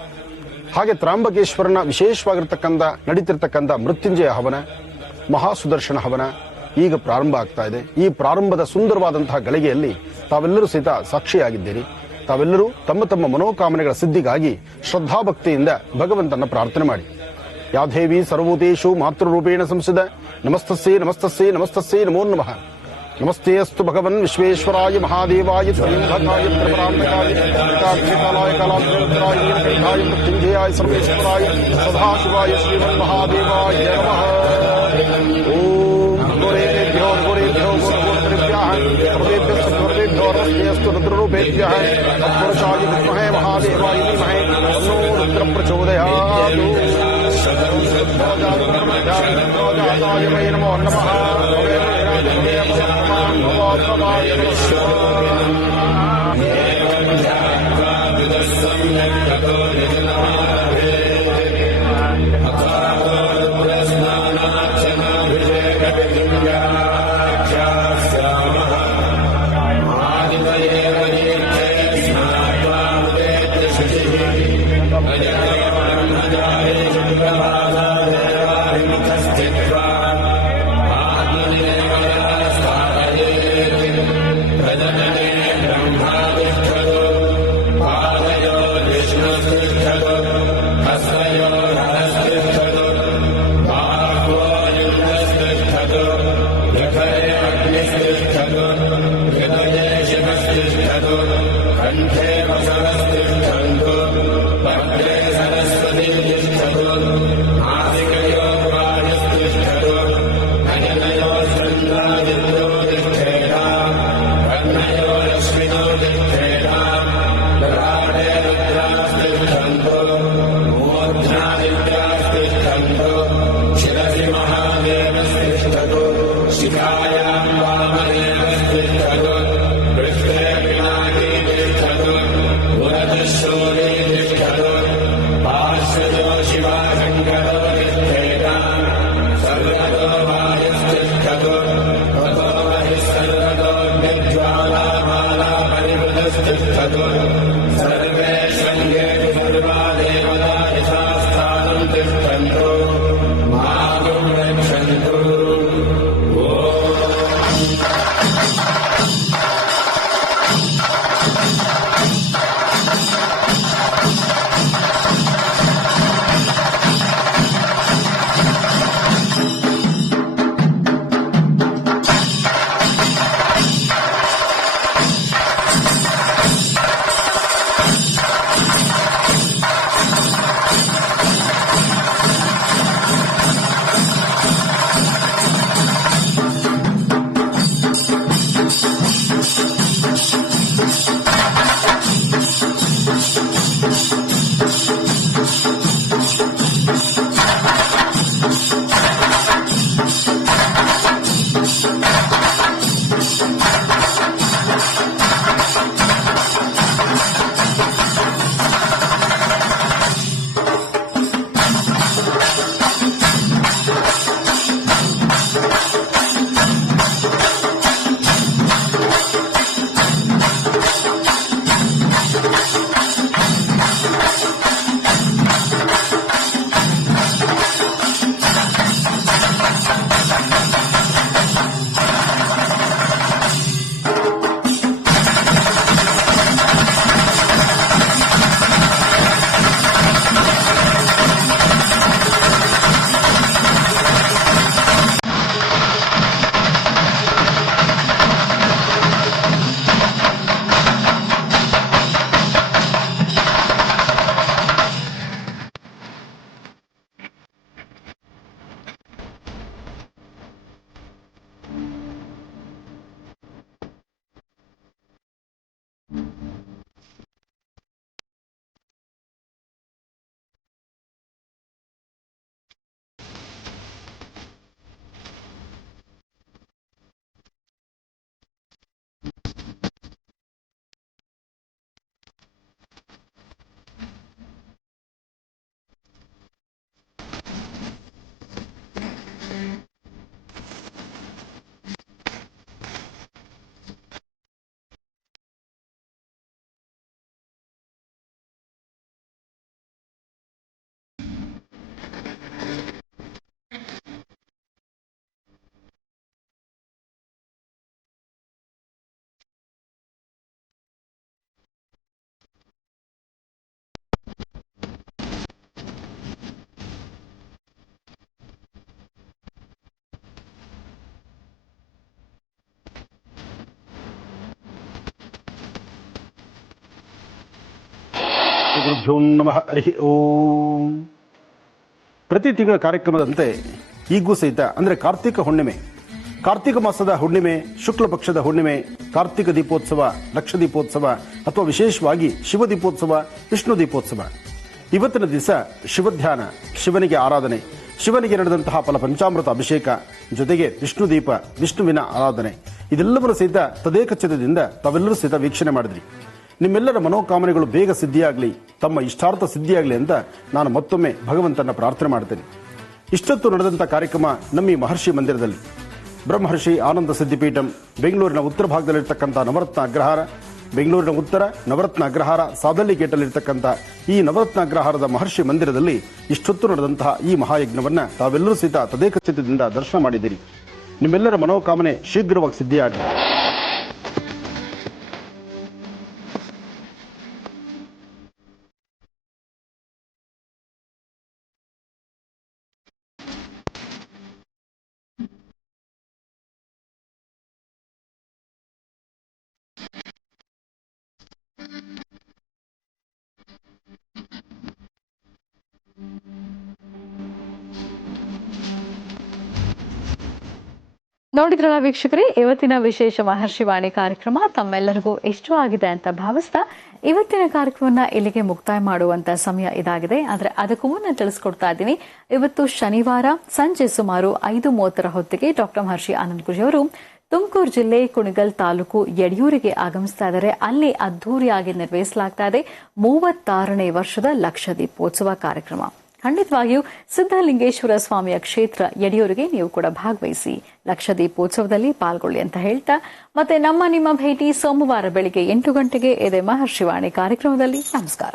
ಹಾಗೆ ತ್ರ್ಯಂಬಕೇಶ್ವರನ ವಿಶೇಷವಾಗಿರ್ತಕ್ಕಂಥ ನಡೀತಿರ್ತಕ್ಕಂಥ ಮೃತ್ಯುಂಜಯ ಹವನ, ಮಹಾಸುದರ್ಶನ ಹವನ ಈಗ ಪ್ರಾರಂಭ ಆಗ್ತಾ ಇದೆ. ಈ ಪ್ರಾರಂಭದ ಸುಂದರವಾದಂತಹ ಗಳಿಗೆಯಲ್ಲಿ ತಾವೆಲ್ಲರೂ ಸಹಿತ ಸಾಕ್ಷಿಯಾಗಿದ್ದೀರಿ. ತಾವೆಲ್ಲರೂ ತಮ್ಮ ತಮ್ಮ ಮನೋಕಾಮನೆಗಳ ಸಿದ್ಧಿಗಾಗಿ ಶ್ರದ್ಧಾಭಕ್ತಿಯಿಂದ ಭಗವಂತನ ಪ್ರಾರ್ಥನೆ ಮಾಡಿ. ಯಾ ದೇವಿ ಸರ್ವಭೂತೇಷು ಮಾತೃರೂಪೇಣ ಸಂಸಿದ ನಮಸ್ತಸ್ಸೇ ನಮಸ್ತಸ್ಸೇ ನಮಸ್ತಸ್ಸೇ ನಮೋ ನಮಃ. ನಮಸ್ತೆ ಅಸ್ತು ಭಗವನ್ ವಿಶ್ವೇಶ್ವರಾಯ ಮಹಾದೇವಾಯ ತ್ರ್ಯಂಬಕಾಯ ತ್ರಿಪುರಾಂತಕಾಯ ಕಾಲಾಯ ಕಾಲಾಗ್ರಾಯ ನೀಲಕಂಠಾಯ ಮೃತ್ಯುಂಜಯಾಯ ಸರ್ವೇಶ್ವರಾಯ ಸದಾಶಿವಾಯ ಶ್ರೀಮನ್ಮಹಾದೇವಾಯ ನಮಃ. ಓಂ ಗೋರೇಭ್ಯೋ ಗೋರೇಭ್ಯೋ ಗೋತ್ರೇಭ್ಯಃ ಸರ್ವೇಭ್ಯಃ ಸರ್ವೇಭ್ಯೋ ನಮಸ್ತೆಸ್ತು ರುದ್ರರೂಪೇಭ್ಯಃ ತತ್ಪುರುಷಾಯ ವಿದ್ಮಹೇ ಮಹಾದೇವಾಯ ಧೀಮಹಿ ತನ್ನೋ ರುದ್ರ ಪ್ರಚೋದಯಾತ್. ನಮೋ ನಮಃ. ಗುರುಭ್ಯೋ ನಮಃ ಹರಿ ಓಂ. ಪ್ರತಿ ತಿಂಗಳ ಕಾರ್ಯಕ್ರಮದಂತೆ ಈಗೂ ಸಹಿತ ಅಂದರೆ ಕಾರ್ತಿಕ ಹುಣ್ಣಿಮೆ, ಕಾರ್ತಿಕ ಮಾಸದ ಹುಣ್ಣಿಮೆ, ಶುಕ್ಲ ಪಕ್ಷದ ಹುಣ್ಣಿಮೆ, ಕಾರ್ತಿಕ ದೀಪೋತ್ಸವ, ಲಕ್ಷ ದೀಪೋತ್ಸವ ಅಥವಾ ವಿಶೇಷವಾಗಿ ಶಿವ ದೀಪೋತ್ಸವ, ವಿಷ್ಣು ದೀಪೋತ್ಸವ. ಇವತ್ತಿನ ದಿವಸ ಶಿವಧ್ಯಾನ, ಶಿವನಿಗೆ ಆರಾಧನೆ, ಶಿವನಿಗೆ ನಡೆದಂತಹ ಫಲ ಪಂಚಾಮೃತ ಅಭಿಷೇಕ, ಜೊತೆಗೆ ವಿಷ್ಣು ದೀಪ, ವಿಷ್ಣುವಿನ ಆರಾಧನೆ, ಇದೆಲ್ಲವನ್ನೂ ಸಹಿತ ತದೇಕ ಚಿತ್ತದಿಂದ ತಾವೆಲ್ಲರೂ ಸಹಿತ ವೀಕ್ಷಣೆ ಮಾಡಿದ್ರಿ. ನಿಮ್ಮೆಲ್ಲರ ಮನೋಕಾಮನೆಗಳು ಬೇಗ ಸಿದ್ಧಿಯಾಗಲಿ, ತಮ್ಮ ಇಷ್ಟಾರ್ಥ ಸಿದ್ಧಿಯಾಗಲಿ ಅಂತ ನಾನು ಮತ್ತೊಮ್ಮೆ ಭಗವಂತನ ಪ್ರಾರ್ಥನೆ ಮಾಡ್ತೇನೆ. ಇಷ್ಟೊತ್ತು ನಡೆದಂಥ ಕಾರ್ಯಕ್ರಮ ನಮ್ಮ ಈ ಮಹರ್ಷಿ ಮಂದಿರದಲ್ಲಿ, ಬ್ರಹ್ಮರ್ಷಿ ಆನಂದ ಸಿದ್ಧಿಪೀಠಂ, ಬೆಂಗಳೂರಿನ ಉತ್ತರ ಭಾಗದಲ್ಲಿರ್ತಕ್ಕಂಥ ನವರತ್ನ ಅಗ್ರಹಾರ, ಬೆಂಗಳೂರಿನ ಉತ್ತರ ನವರತ್ನ ಅಗ್ರಹಾರ ಸಾದಳ್ಳಿ ಗೇಟಲ್ಲಿರ್ತಕ್ಕಂಥ ಈ ನವರತ್ನ ಅಗ್ರಹಾರದ ಮಹರ್ಷಿ ಮಂದಿರದಲ್ಲಿ ಇಷ್ಟೊತ್ತು ನಡೆದಂತಹ ಈ ಮಹಾಯಜ್ಞವನ್ನು ತಾವೆಲ್ಲರೂ ಸಹಿತ ತದೇಕ ಚಿತ್ತದಿಂದ ದರ್ಶನ ಮಾಡಿದ್ದೀರಿ. ನಿಮ್ಮೆಲ್ಲರ ಮನೋಕಾಮನೆ ಶೀಘ್ರವಾಗಿ ಸಿದ್ಧಿಯಾಗಲಿ. ನೋಡಿದ್ರಲ್ಲ ವೀಕ್ಷಕರೇ, ಇವತ್ತಿನ ವಿಶೇಷ ಮಹರ್ಷಿವಾಣಿ ಕಾರ್ಯಕ್ರಮ ತಮ್ಮೆಲ್ಲರಿಗೂ ಇಷ್ಟವಾಗಿದೆ ಅಂತ ಭಾವಿಸ್ತಾ ಇವತ್ತಿನ ಕಾರ್ಯಕ್ರಮನ ಇಲ್ಲಿಗೆ ಮುಕ್ತಾಯ ಮಾಡುವಂತ ಸಮಯ ಇದಾಗಿದೆ. ಆದ್ರೆ ಅದಕ್ಕೂ ಮುನ್ನ ತಿಳಿಸ್ಕೊಡ್ತಾ ಇದ್ದೀನಿ, ಇವತ್ತು ಶನಿವಾರ ಸಂಜೆ ಸುಮಾರು 5:30 ಹೊತ್ತಿಗೆ ಡಾಕ್ಟರ್ ಮಹರ್ಷಿ ಆನಂದ್ ಗುರೂಜಿ ಅವರು ತುಮಕೂರು ಜಿಲ್ಲೆ ಕುಣಿಗಲ್ ತಾಲೂಕು ಯಡಿಯೂರಿಗೆ ಆಗಮಿಸ್ತಾ ಇದ್ದಾರೆ. ಅಲ್ಲಿ ಅದ್ದೂರಿಯಾಗಿ ನಿರ್ವಹಿಸಲಾಗ್ತಾ ಇದೆ 36ನೇ ವರ್ಷದ ಲಕ್ಷ ದೀಪೋತ್ಸವ ಕಾರ್ಯಕ್ರಮ. ಖಂಡಿತವಾಗಿಯೂ ಸಿದ್ಧಲಿಂಗೇಶ್ವರ ಸ್ವಾಮಿಯ ಕ್ಷೇತ್ರ ಯಡಿಯೂರಿಗೆ ನೀವು ಕೂಡ ಭಾಗವಹಿಸಿ ಲಕ್ಷ ದೀಪೋತ್ಸವದಲ್ಲಿ ಪಾಲ್ಗೊಳ್ಳಿ ಅಂತ ಹೇಳ್ತಾ, ಮತ್ತೆ ನಿಮ್ಮ ಭೇಟಿ ಸೋಮವಾರ ಬೆಳಿಗ್ಗೆ 8 ಗಂಟೆಗೆ ಇದೆ ಮಹರ್ಷಿವಾಣಿ ಕಾರ್ಯಕ್ರಮದಲ್ಲಿ. ನಮಸ್ಕಾರ.